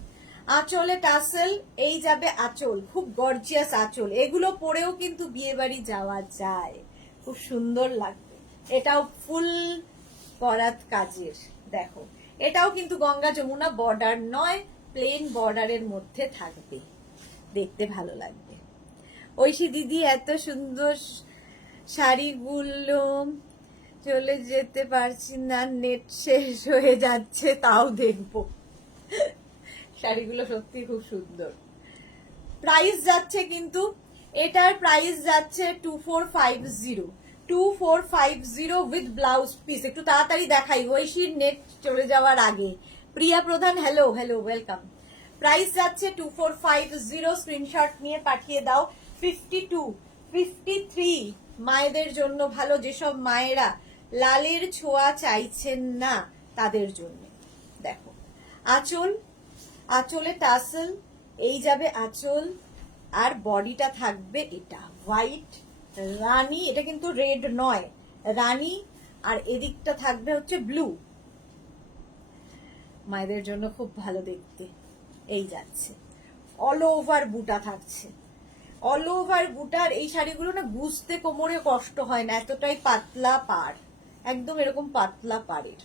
আঁচলে টাসেল, এই যাবে আঁচল, খুব গর্জিয়াস আঁচল, এগুলো পরেও কিন্তু বিয়ে বাড়ি যাওয়া যায়, খুব সুন্দর লাগবে। এটাও ফুল করাত কাজের, দেখো এটাও কিন্তু গঙ্গা যমুনা বর্ডার নয়, প্লেন বর্ডারের মধ্যে থাকবে, দেখতে ভালো লাগবে। ঐশী দিদি, এত সুন্দর শাড়িগুলো চলে যেতে পারছি না, নেট শেষ হয়ে যাচ্ছে, তাও দেখবো। শাড়িগুলো সত্যি খুব সুন্দর। প্রাইস যাচ্ছে কিন্তু, এটার প্রাইস যাচ্ছে 2450, 2450 উইথ ব্লাউজ পিস। একটু তাড়াতাড়ি দেখাই, ঐশীর নেট চলে যাওয়ার আগে। প্রিয়া প্রধান, হ্যালো হ্যালো, ওয়েলকাম। প্রাইস যাচ্ছে 2450, স্ক্রিনশট নিয়ে পাঠিয়ে দাও। 52, 53 মায়েদের জন্য ভালো, যেসব মায়েরা লালের ছোঁয়া চাইছেন না তাদের জন্য। দেখো আঁচল, আঁচলে টাসেল, এই যাবে আঁচল, আর বডিটা থাকবে এটা হোয়াইট রানী, এটা কিন্তু রেড নয়, রানী, আর এদিকটা থাকবে হচ্ছে ব্লু। মায়েদের জন্য খুব ভালো দেখতে। এই যাচ্ছে অল ওভার বুটা থাকছে, অল ওভার বুটার। এই শাড়িগুলো না বুঝতে কোমরে কষ্ট হয় না, এতটাই পাতলা পাড়, একদম এরকম পাতলা পাড়ের,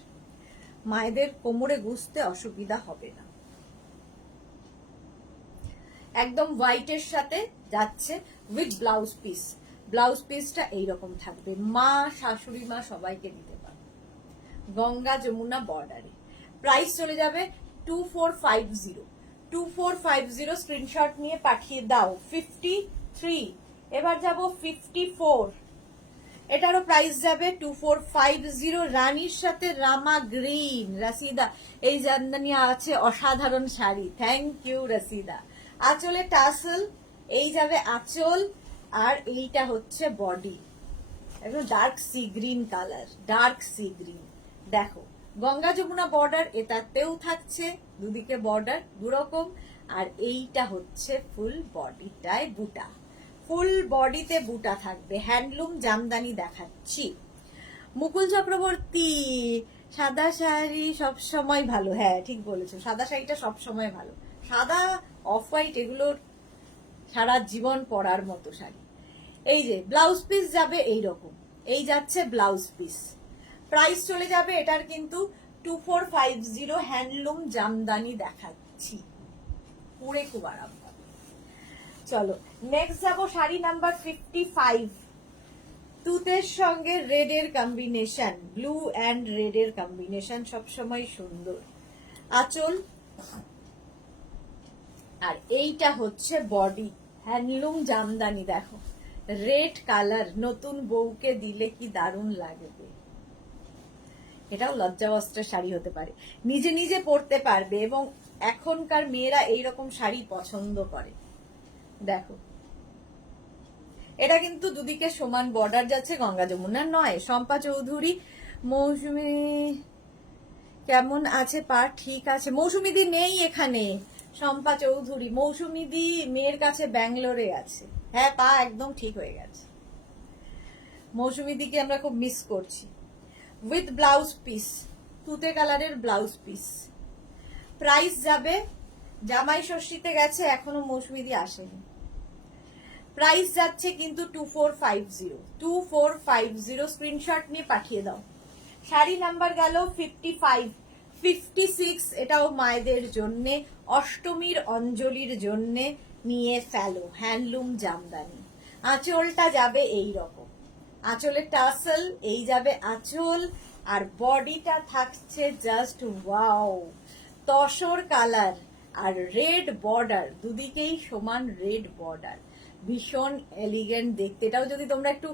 মায়েদের কোমরে গুছতে অসুবিধা হবে না। একদম হোয়াইটের সাথে যাচ্ছে উইথ ব্লাউজ পিস। ব্লাউজ পিসটা এইরকম থাকবে, মা শাশুড়ি মা সবাইকে দিতে পারবে, গঙ্গা যমুনা বর্ডারে। প্রাইস চলে যাবে 2450, 2450, স্ক্রিনশট নিয়ে পাঠিয়ে দাও। 53, এবার যাব 54, এটারও প্রাইস যাবে 2450, রানীর সাথে রামা গ্রিন। রাসিদা, এই জামদানি আছে, অসাধারণ শাড়ি, থ্যাংক ইউ রাসিদা। আঁচলে টাসেল, এই যাবে আঁচল, আর এইটা হচ্ছে বডি, একদম dark sea green colour, dark sea green. দেখো গঙ্গা যমুনা বর্ডার, এটাতেও থাকছে দুদিকে বর্ডার দুরকম, আর এইটা হচ্ছে ফুল বডিটায় বুটা, ফুল বডিতে বুটা থাকবে। হ্যান্ডলুম জামদানি দেখাচ্ছি। মুকুল চক্রবর্তী, সাদা শাড়ি সব সময় ভালো, হ্যাঁ ঠিক বলেছো, সাদা শাড়িটা সব সময় ভালো, সাদা অফ হোয়াইট এগুলোর সারা জীবন পরার মতো শাড়ি। এই যে ব্লাউজ পিস যাবে এইরকম, এই যাচ্ছে ব্লাউজ পিস। প্রাইস চলে যাবে এটার কিন্তু 2450, হ্যান্ডলুম জামদানি দেখাচ্ছি, পরে খুব আরাম পাবে। চলো নেক্সট যাবো শাড়ি নাম্বার 55, তুতের সঙ্গে রেড এর কম্বিনেশন, ব্লু অ্যান্ড রেড এর কম্বিনেশন সবসময় সুন্দর। আঁচল, আর এইটা হচ্ছে বডি, হ্যান্ডলুম জামদানি। দেখো রেড কালার, নতুন বউকে দিলে কি দারুণ লাগবে। এটাও লজ্জা বস্ত্রের শাড়ি হতে পারে, নিজে নিজে পরতে পারবে, এবং এখনকার মেয়েরা এইরকম শাড়ি পছন্দ করে। দেখো এটা কিন্তু দুদিকে সমান বর্ডার যাচ্ছে, গঙ্গা যমুনার নয়। শম্পা চৌধুরী, মৌসুমী কেমন আছে? পা ঠিক আছে? মৌসুমী দি নেই এখানে, শম্পা চৌধুরী, মৌসুমী দি মেয়ের কাছে ব্যাঙ্গালোরে আছে। হ্যাঁ, পা একদম ঠিক হয়ে গেছে। মৌসুমীদিকে আমরা খুব মিস করছি। উইথ ব্লাউজ পিস, তুতে কালারের ব্লাউজ পিস। প্রাইস যাবে, জামাই ষষ্ঠীতে গেছে, এখনো মৌসুমীদি আসেনি। প্রাইস যাচ্ছে কিন্তু 2450 স্ক্রিনশট নিয়ে পাঠিয়ে দাও। শাড়ি নাম্বার গেল 55, 56, এটাও মায়েদের জন্যে, অষ্টমীর অঞ্জলির জন্যে নিয়ে ফেলো। হ্যান্ডলুম জামদানি। আঁচলটা যাবে এই রকম, আঁচলের টাসেল এই যাবে আঁচল, আর বডিটা থাকছে জাস্ট ওয়াও, তসর কালার আর রেড বর্ডার, দুদিকেই সমান রেড বর্ডার, ভীষণ এলিগেন্ট দেখতে। এটাও যদি তোমরা একটু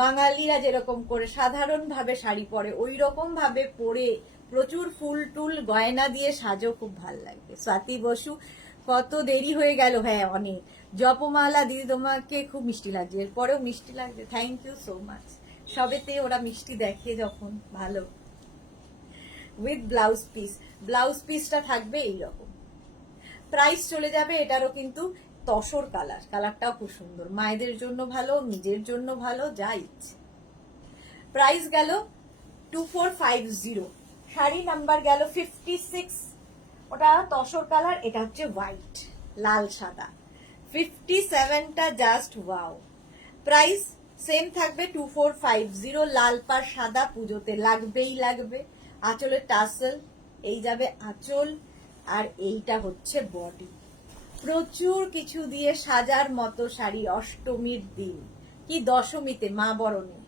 বাঙালিরা যেরকম করে সাধারণ ভাবে শাড়ি পরে ওই রকম ভাবে পরে প্রচুর ফুল টুল গয়না দিয়ে সাজো, খুব ভাল লাগবে। স্বাতি বসু, কত দেরি হয়ে গেল। হ্যাঁ অনেক। জপমালা দিদি তোমাকে খুব মিষ্টি লাগছে, এরপরেও মিষ্টি লাগছে, থ্যাংক ইউ সো মাচ। সবেতে ওরা মিষ্টি দেখে যখন, ভালো। উইথ ব্লাউজ পিস, ব্লাউজ পিসটা থাকবে এইরকম। প্রাইস চলে যাবে, এটারও কিন্তু তসর কালার, কালারটাও খুব সুন্দর, মায়েদের জন্য ভালো, নিজের জন্য ভালো, যা ইচ্ছে। প্রাইস গেল 2450। শাড়ি নাম্বার গেল 56, ওটা তসর কালার, এটা হচ্ছে হোয়াইট, লাল সাদা। 57টা জাস্ট ওয়াও। প্রাইস সেম থাকবে 2450, লাল পাড় সাদা, পুজোতে লাগবেই লাগবে। আঁচলের টাসেল এই যাবে আঁচল, আর এইটা হচ্ছে বডি। প্রচুর কিছু দিয়ে সাজার মতো শাড়ি অষ্টমীর দিন কি দশমীতে, মা বরণে।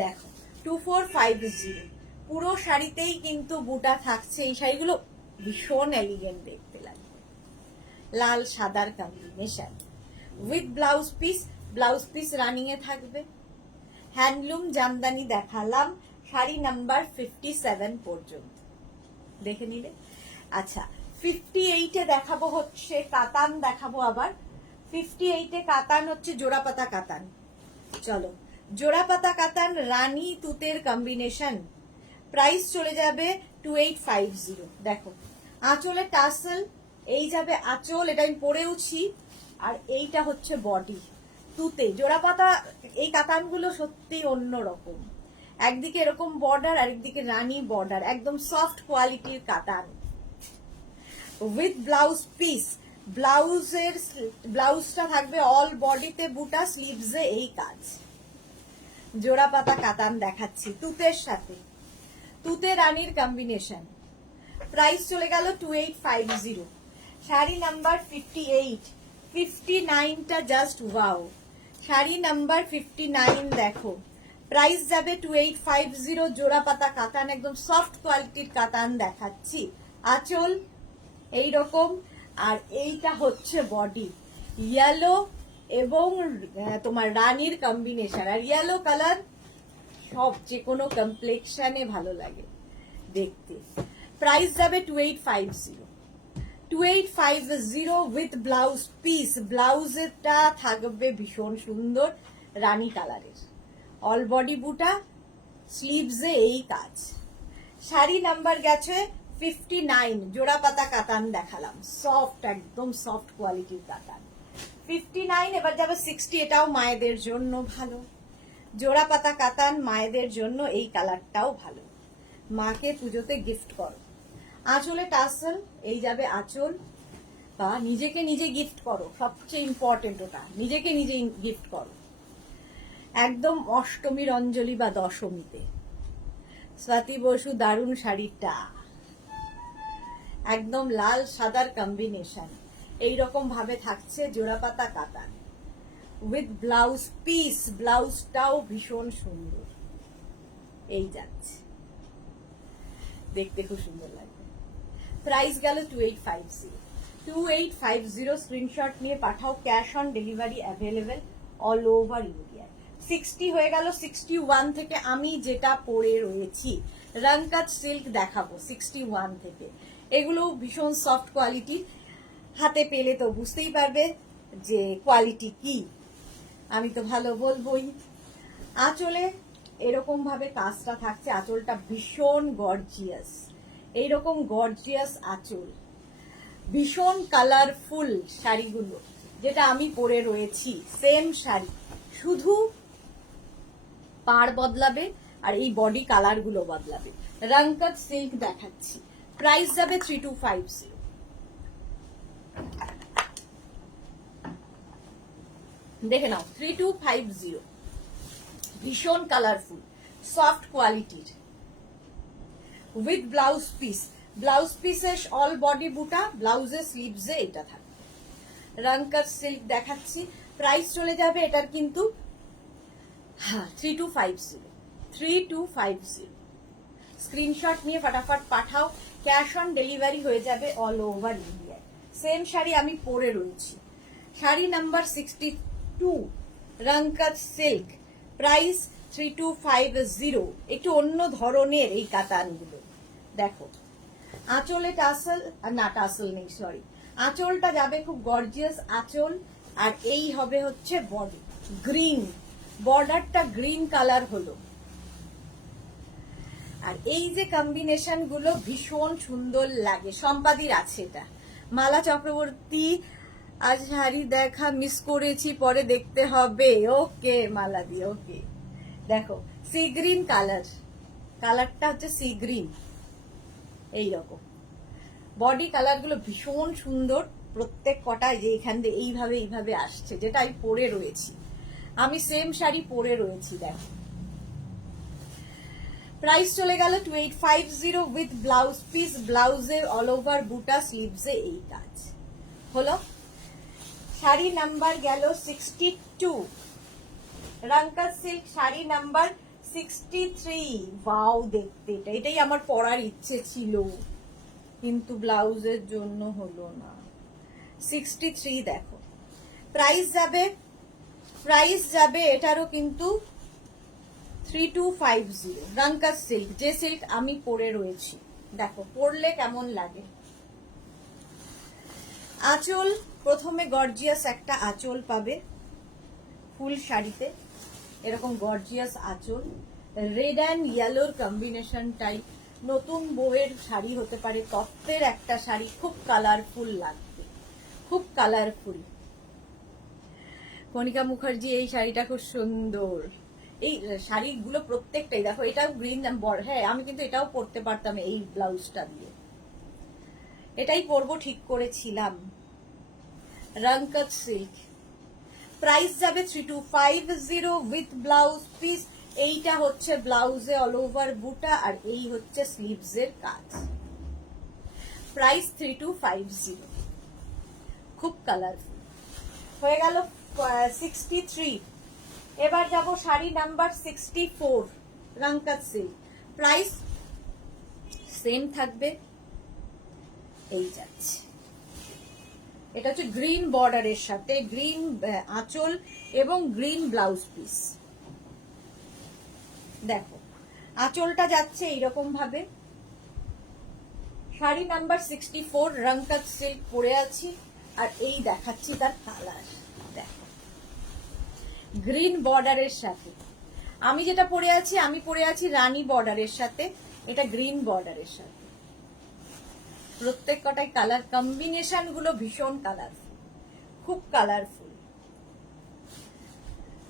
দেখো 2450, পুরো শাড়িতেই কিন্তু বুটা থাকছে। এই শাড়িগুলো ভীষণ এলিগেন্ট দেখতে লাগবে, লাল সাদার combination with blouse piece. Blouse piece running এ থাকবে। হ্যান্ডলুম জামদানি দেখালাম শাড়ি নাম্বার 57 পর্যন্ত, দেখে নিলে। আচ্ছা 58-এ দেখাবো হচ্ছে কাতান, দেখাবো আবার। 58-এ কাতান হচ্ছে জোড়াপাতা কাতান। চলো, জোড়াপাতা কাতান রানী তুতের কম্বিনেশন। প্রাইস চলে যাবে 2850। দেখো আঁচলে টাসেল এই যাবে আঁচল, এটা আমি পরেওছি, আর এইটা হচ্ছে বডি। তুতে জোড়াপাতা এই কাতানগুলো সত্যি অন্যরকম, একদিকে এরকম বর্ডার, আরেকদিকে রানী বর্ডার, একদম সফট কোয়ালিটির কাতান উইথ ব্লাউজ পিস। ব্লাউজটা থাকবে অল বডিতে বুটা, স্লিভসে এই কাজ। জোড়াপাতা কাতান দেখাচ্ছি তুতের সাথে, তুতে রানীর কম্বিনেশন। প্রাইস চলে গেল 2850। শাড়ি নাম্বার 58, 59টা জাস্ট ওয়াও। শাড়ি নাম্বার 59 দেখো, প্রাইস যাবে 2850। জোড়াপাতা কাতান, একদম সফট কোয়ালিটির কাতান দেখাচ্ছি। আঁচল এইরকম, আর এইটা হচ্ছে বডি, ইয়েলো এবং তোমার রানীর কম্বিনেশন। আর ইয়েলো কালার সব যে কোনো কমপ্লেক্সনে ভালো লাগে দেখতে। প্রাইস যাবে 2850, 2850 উইথ ব্লাউজ পিস। ব্লাউজটা থাকবে ভীষণ সুন্দর রানী কালারের, অল বডি বুটা, স্লিভসে এই কাজ। শাড়ি নাম্বার গেছে 59, জোড়াপাতা কাতান দেখালাম, সফট, একদম সফট কোয়ালিটির কাতান। 59, এবার যাবে 60, এটাও মায়েদের জন্য ভালো। জোড়াপাতা কাতান মায়েদের জন্য, এই কালারটাও ভালো, মাকে পুজোতে গিফট করো। আঁচলে টাসেল এই যাবে আঁচল, বা নিজেকে নিজে গিফট করো, সবচেয়ে ইম্পর্টেন্ট ওটা, নিজেকে নিজে গিফট করো একদম অষ্টমীর অঞ্জলি বা দশমীতে। স্বাতি বসু, দারুণ শাড়িটা, একদম লাল সাদার কম্বিনেশন, এইরকম ভাবে থাকছে জোড়াপাতা কাতান উইথ ব্লাউজ পিস। ব্লাউজটাও ভীষণ সুন্দর, এই যাচ্ছে, দেখতে খুব সুন্দর লাগবে। প্রাইস গেল 2850, 2850 স্ক্রিনশট নিয়ে পাঠাও। Cash on delivery available all over India. 60 হয়ে গেল। 61 থেকে আমি যেটা পরে রয়েছি, রংকাজ সিল্ক দেখাবো 61 থেকে। এগুলো ভীষণ সফট কোয়ালিটি, হাতে পেলে তো বুঝতেই পারবে যে কোয়ালিটি কি, আমি তো ভালো বলবোই। আঁচলে এরকম ভাবে কাজটা থাকছে, আঁচলটা ভীষণ গর্জিয়াস, এইরকম গর্জিয়াস আঁচল, ভীষণ কালারফুল শাড়িগুলো যেটা আমি পরে রয়েছি, সেম শাড়ি, শুধু পাড় বদলাবে আর এই বডি কালার গুলো বদলাবে। রংকত সিল্ক দেখাচ্ছি, প্রাইস যাবে 3250। দেখে নাও 3250, ভীষণ কালারফুল, সফট কোয়ালিটির, উইথ ব্লাউজ পিস। ব্লাউজ পিসের অল বডি বুটা, ব্লাউজের স্লিভসে এটা থাকে। রংকত সিল্ক দেখাচ্ছি, প্রাইস চলে যাবে এটার কিন্তু 3250। স্ক্রিনশট নিয়ে ফটাফট পাঠাও, ক্যাশ অন ডেলিভারি হয়ে যাবে অল ওভার ইন্ডিয়ায়। সেম শাড়ি আমি পরে রয়েছি, শাড়ি নাম্বার 62, রংকত সিল্ক, প্রাইস 3250। একটু অন্য ধরনের এই কাতানগুলো দেখো, আঁচলে টাসেল, না টাসেল নেই, সরি, আঁচলটা যাবে খুব গর্জিয়াস আঁচল, আর এই হবে হচ্ছে বডি গ্রিন, বর্ডারটা গ্রিন কালার হলো। আর এই যে কম্বিনেশন গুলো ভীষণ সুন্দর লাগে। সম্পাদির আছে এটা। মালা চক্রবর্তী, আজ শাড়ি দেখা মিস করেছি, পরে দেখতে হবে। ওকে মালা দি, ওকে। দেখো সি গ্রিন কালার, কালারটা হচ্ছে সি গ্রিন, এইরকম বডি কালার গুলো ভীষণ সুন্দর। প্রত্যেক কটায় যে এখান দিয়ে এইভাবে এইভাবে আসছে, যেটা আমি পরে রয়েছি, আমি সেম শাড়ি পরে রয়েছি। দেখো প্রাইস চলে গেল 2850 উইথ ব্লাউজ পিস, ব্লাউজে অল ওভার বুটা, স্লিভসে এই কাজ হলো। শাড়ি নাম্বার গেল 62, রংকত সিল্ক শাড়ি নাম্বার 63। ওয়াও দেখতে, এটাই আমার পরার ইচ্ছে ছিল, কিন্তু ব্লাউজের জন্য হলো না। 63 দেখো, প্রাইস যাবে এটারও কিন্তু 3250। রংকত সিল্ক, যে সিল্ক আমি পরে রয়েছি, দেখো পরলে কেমন লাগে। আঁচল প্রথমে গর্জিয়াস একটা আঁচল পাবে, ফুল শাড়িতে এরকম গর্জিয়াস আঁচল, রেড অ্যান্ড ইয়েলোর কম্বিনেশন টাইপ, নতুন বউয়ের শাড়ি হতে পারে, তত্ত্বের একটা শাড়ি, খুব কালারফুল লাগবে, খুব কালারফুল। কণিকা মুখার্জি, এই শাড়িটা খুব সুন্দর। এই শাড়িগুলো প্রত্যেকটাই দেখো, এটাও গ্রিন, হ্যাঁ আমি কিন্তু এটাও পরতে পারতাম এই ব্লাউজটা দিয়ে, এটাই পরবো ঠিক করেছিলাম। রংকত সিল্ক, প্রাইস যাবে 3250 উইথ ব্লাউজ পিস। এইটা হচ্ছে ব্লাউজে অল ওভার বুটা, আর এই হচ্ছে স্লিভসের কাজ। প্রাইস 3250, খুব কালারফুল। হয়ে গেল 63। এবার যাব শাড়ি নাম্বার 64, রংকত সিল্ক, প্রাইস সেম থাকবে, এই যাচ্ছে। এটা হচ্ছে গ্রিন বর্ডারের সাথে, গ্রিন আঁচল এবং গ্রিন ব্লাউজ পিস। দেখো আঁচলটা যাচ্ছে এইরকম ভাবে। শাড়ি নাম্বার 64, রংকত সিল্ক পরে আছি, আর এই দেখাচ্ছি তার কালার। দেখো গ্রিন বর্ডারের সাথে, আমি যেটা পরে আছি, আমি পরে আছি রানী বর্ডারের সাথে, এটা গ্রিন বর্ডারের সাথে। প্রত্যেক কটাই কালার কম্বিনেশন গুলো ভীষণ কালারফুল, খুব কালারফুল।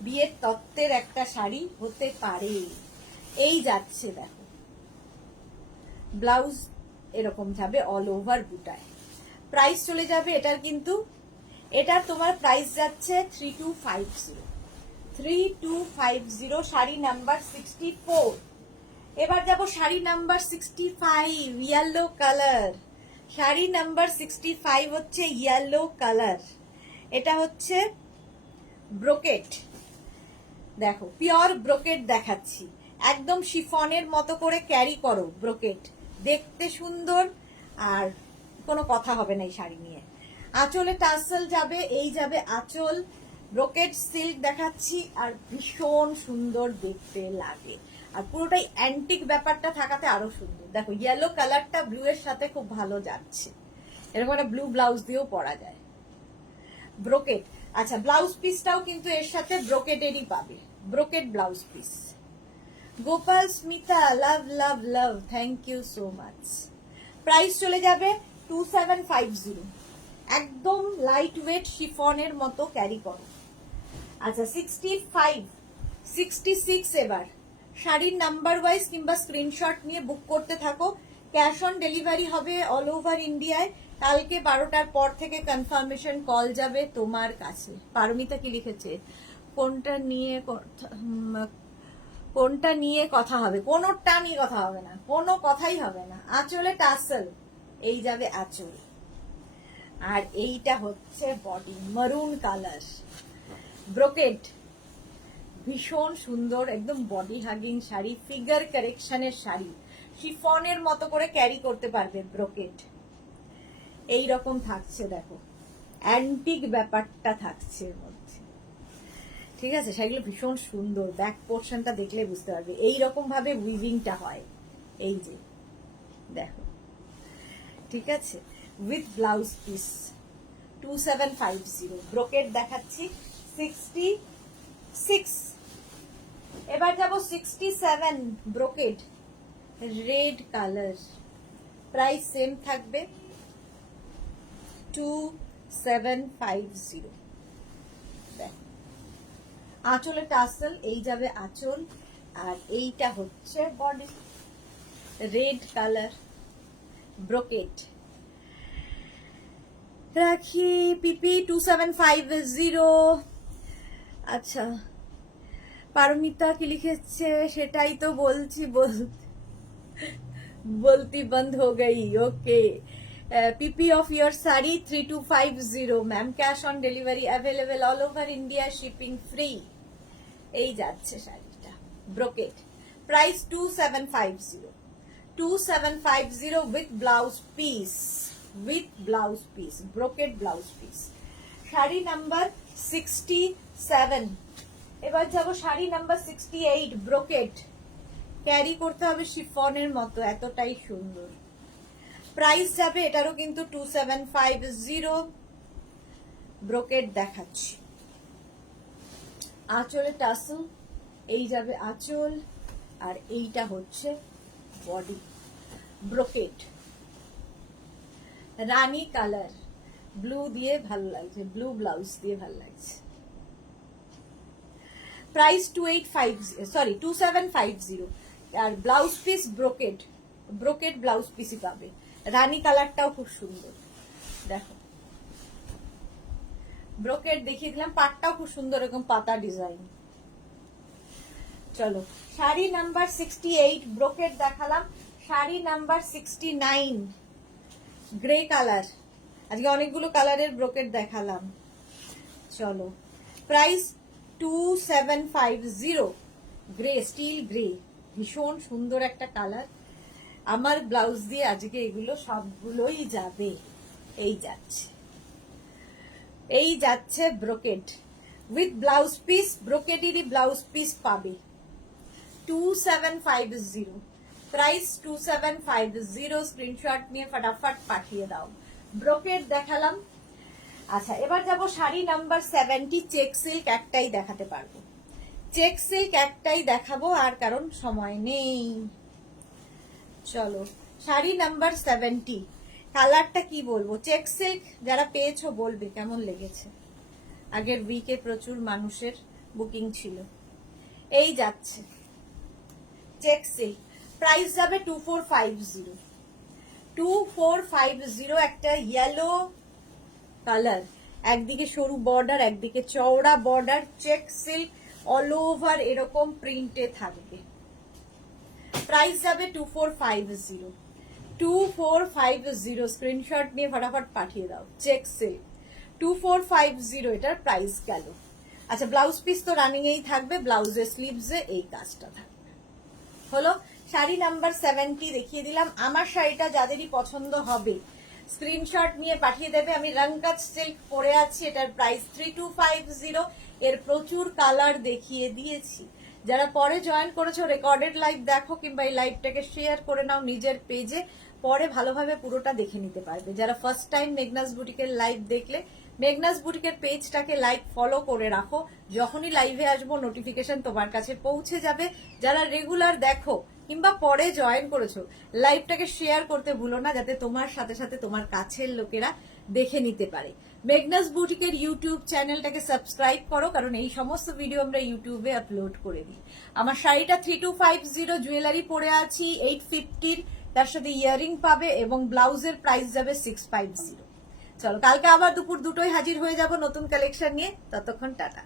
বিয়ের তত্ত্বের একটা শাড়ি হতে পারে। এই যাচ্ছে দেখো, ব্লাউজ এরকম যাবে অল ওভার বুটায়। প্রাইস চলে যাবে এটার কিন্তু, এটার তোমার প্রাইস যাচ্ছে 3250। শাড়ি নাম্বার 64। এবার যাব sari number 65, yellow colour. Sari number 65 হচ্ছে ইয়েলো কালার, এটা হচ্ছে ব্রোকেট। দেখো পিওর ব্রোকেট দেখাচ্ছি, একদম শিফনের মতো করে ক্যারি করো ব্রোকেট, দেখতে সুন্দর, আর কোনো কথা হবে না এই শাড়ি নিয়ে। আঁচলে টাসেল যাবে, এই যাবে আঁচল, ব্রোকেট সিল্ক দেখাচ্ছি, আর ভীষণ সুন্দর দেখতে লাগে, আর পুরোটাই অ্যান্টিক ব্যাপারটা থাকাতে আরো সুন্দর। দেখো ইয়েলো কালারটা ব্লু এর সাথে খুব ভালো যাচ্ছে, এরকম একটা ব্লু ব্লাউজ দিয়েও পরা যায়। ব্রোকেট, আচ্ছা ব্লাউজ পিসটাও কিন্তু এর সাথে ব্রোকেটেরই পাবে, brocade blouse piece. Gopal Smita, love love love, thank you so much. Price চলে যাবে 2750, একদম লাইট ওয়েট শিফনের মতো ক্যারি করো। আচ্ছা 65, 66 এবার। শাড়ির নাম্বার ওয়াইজ কিংবা স্ক্রিনশট নিয়ে বুক করতে থাকো। ক্যাশ অন ডেলিভারি হবে অল ওভার ইন্ডিয়ায়। কালকে 12টার পর থেকে কনফার্মেশন কল যাবে তোমার কাছে। পারমিতা কি লিখেছে? কোনটা নিয়ে কথা হবে? কোনোটা নিয়ে কথা হবে না, কোনো কথাই হবে না। আঁচলে টাসেল, এই যাবে আঁচল। আর এইটা হচ্ছে বডি, মারুন কালার, ব্রোকেড, ভীষণ সুন্দর, একদম বডি হাগিং শাড়ি, ফিগার কারেকশনের শাড়ি, শিফনের মতো করে ক্যারি করতে পারবে। ব্রোকেড এই রকম থাকছে, দেখো অ্যান্টিক ব্যাপারটা থাকছে এর মধ্যে, ঠিক আছে? সেগুলো ভীষণ সুন্দর, ব্যাক পোর্শনটা দেখলে বুঝতে পারবে এই রকম ভাবে উইভিংটা হয়। এই যে দেখো, ঠিক আছে, উইথ ব্লাউজ পিস। 2750 ব্রোকেড দেখাচ্ছি। 66 এবার যাব 67 brocade, red colour, price same থাকবে 2750। আঁচলে টাসেল, এই যাবে আঁচল। আর এইটা হচ্ছে বডি, রেড কালার, ব্রোকেড। রাখি পিপি 2750। আচ্ছা, পারমিতা কি লিখেছে সেটাই তো বলছি, বলতি বন্ধ হো গই। Okay, PP of your sari 3250 ma'am. Cash on delivery available all over India, shipping free. এই যাচ্ছে শাড়িটা, brocade, price 2750। 2750 with blouse piece, with blouse piece, brocade blouse piece. Sari number 67। এবার যাব শাড়ি নাম্বার 68 ব্রোকেড, ক্যারি করতে হবে শিফনের মতো, এতটাই সুন্দর। প্রাইস যাবে এটারও কিন্তু 2750। ব্রোকেড দেখাচ্ছি। আঁচলে টাসেল, এই যাবে আঁচল। আর এইটা হচ্ছে বডি, ব্রোকেড, রানী কালার, ব্লু দিয়ে ভালো লাগছে, ব্লু ব্লাউজ দিয়ে ভালো লাগছে। প্রাইস 2750। আর blouse piece brocade, brocade blouse পিসই পাবে। রানী কালারটাও খুব সুন্দর, দেখো ব্রোকেড দেখিয়ে দিলাম, পাটটাও খুব সুন্দর, এরকম পাতা ডিজাইন। চলো শাড়ি নাম্বার 68 ব্রোকেড দেখালাম। শাড়ি নাম্বার 69 গ্রে কালার, আজকে অনেকগুলো কালারের ব্রোকেড দেখালাম। চলো, প্রাইস 2750। গ্রে, স্টিল গ্রে, ভীষণ সুন্দর একটা কালার। আমার ব্লাউজ দিয়ে আজকে এগুলো সবগুলোই যাবে। এই যাচ্ছে, এই যাচ্ছে ব্রোকেড উইথ ব্লাউজ পিস, ব্রোকেডেরই ব্লাউজ পিস পাবে। 2750 প্রাইস, 2750। স্ক্রিনশট নিয়ে ফটাফট পাঠিয়ে দাও। ব্রোকেড দেখালাম। আচ্ছা, এবার যাব শাড়ি নাম্বার 70 চেক সিল্ক। একটাই দেখাতে পারবো, চেক সিল্ক একটাই দেখাবো, আর কারণ সময় নেই। চলো শাড়ি নাম্বার 70, কালারটা কি বলবো, চেক সিল্ক যারা পেয়েছো বলবে কেমন লেগেছে। আগের উইকে প্রচুর মানুষের বুকিং ছিল। এই যাচ্ছে চেক সিল্ক, প্রাইস যাবে 2450। 2450 একটা ইয়েলো কালার, একদিকে সরু বর্ডার একদিকে চওড়া border, check silk all over এরকম প্রিন্টে থাকবে। প্রাইস যাবে 2450। 2450 স্ক্রিনশট নিয়ে ফটাফট পাঠিয়ে দাও। চেক সিল্ক 2450 এটার প্রাইস গেল। আচ্ছা, ব্লাউজ পিস তো রানিং এই থাকবে, ব্লাউজের স্লিভসে এই কাজটা থাকবে। হলো শাড়ি নাম্বার 70 দেখিয়ে দিলাম। আমার শাড়িটা যাদেরই পছন্দ হবে স্ক্রিনশট নিয়ে পাঠিয়ে দেবে। আমি রংকাজ সিল্ক পরে আছি, এটার প্রাইস 3250। এর প্রচুর কালার দেখিয়ে দিয়েছি। যারা পরে জয়েন করেছো রেকর্ডেড লাইভ দেখো, কিংবা এই লাইভটাকে শেয়ার করে নাও নিজের পেজে, পরে ভালোভাবে পুরোটা দেখে নিতে পারবে। যারা ফার্স্ট টাইম মেঘনাস বুটিকের লাইভ দেখলে, মেঘনাস বুটিকের পেজটাকে লাইক ফলো করে রাখো, যখনই লাইভে আসবো নোটিফিকেশন তোমার কাছে পৌঁছে যাবে। যারা রেগুলার দেখো কিংবা পরে জয়েন করেছো, লাইভটাকে শেয়ার করতে ভুলো না, যাতে তোমার সাথে সাথে তোমার কাছের লোকেরা দেখে নিতে পারে। মেঘনাস বুটিকের ইউটিউব চ্যানেলটাকে সাবস্ক্রাইব করো, কারণ এই সমস্ত ভিডিও আমরা ইউটিউবে আপলোড করে দিই। আমার শাড়িটা 3250 জুয়েলারি পরে আছি 850, তার সাথে ইয়ারিং পাবে এবং ব্লাউজের প্রাইস যাবে 650। চলো কালকে আবার দুপুর 2টোয় হাজির হয়ে যাব নতুন কালেকশন নিয়ে, ততক্ষণ টাটা।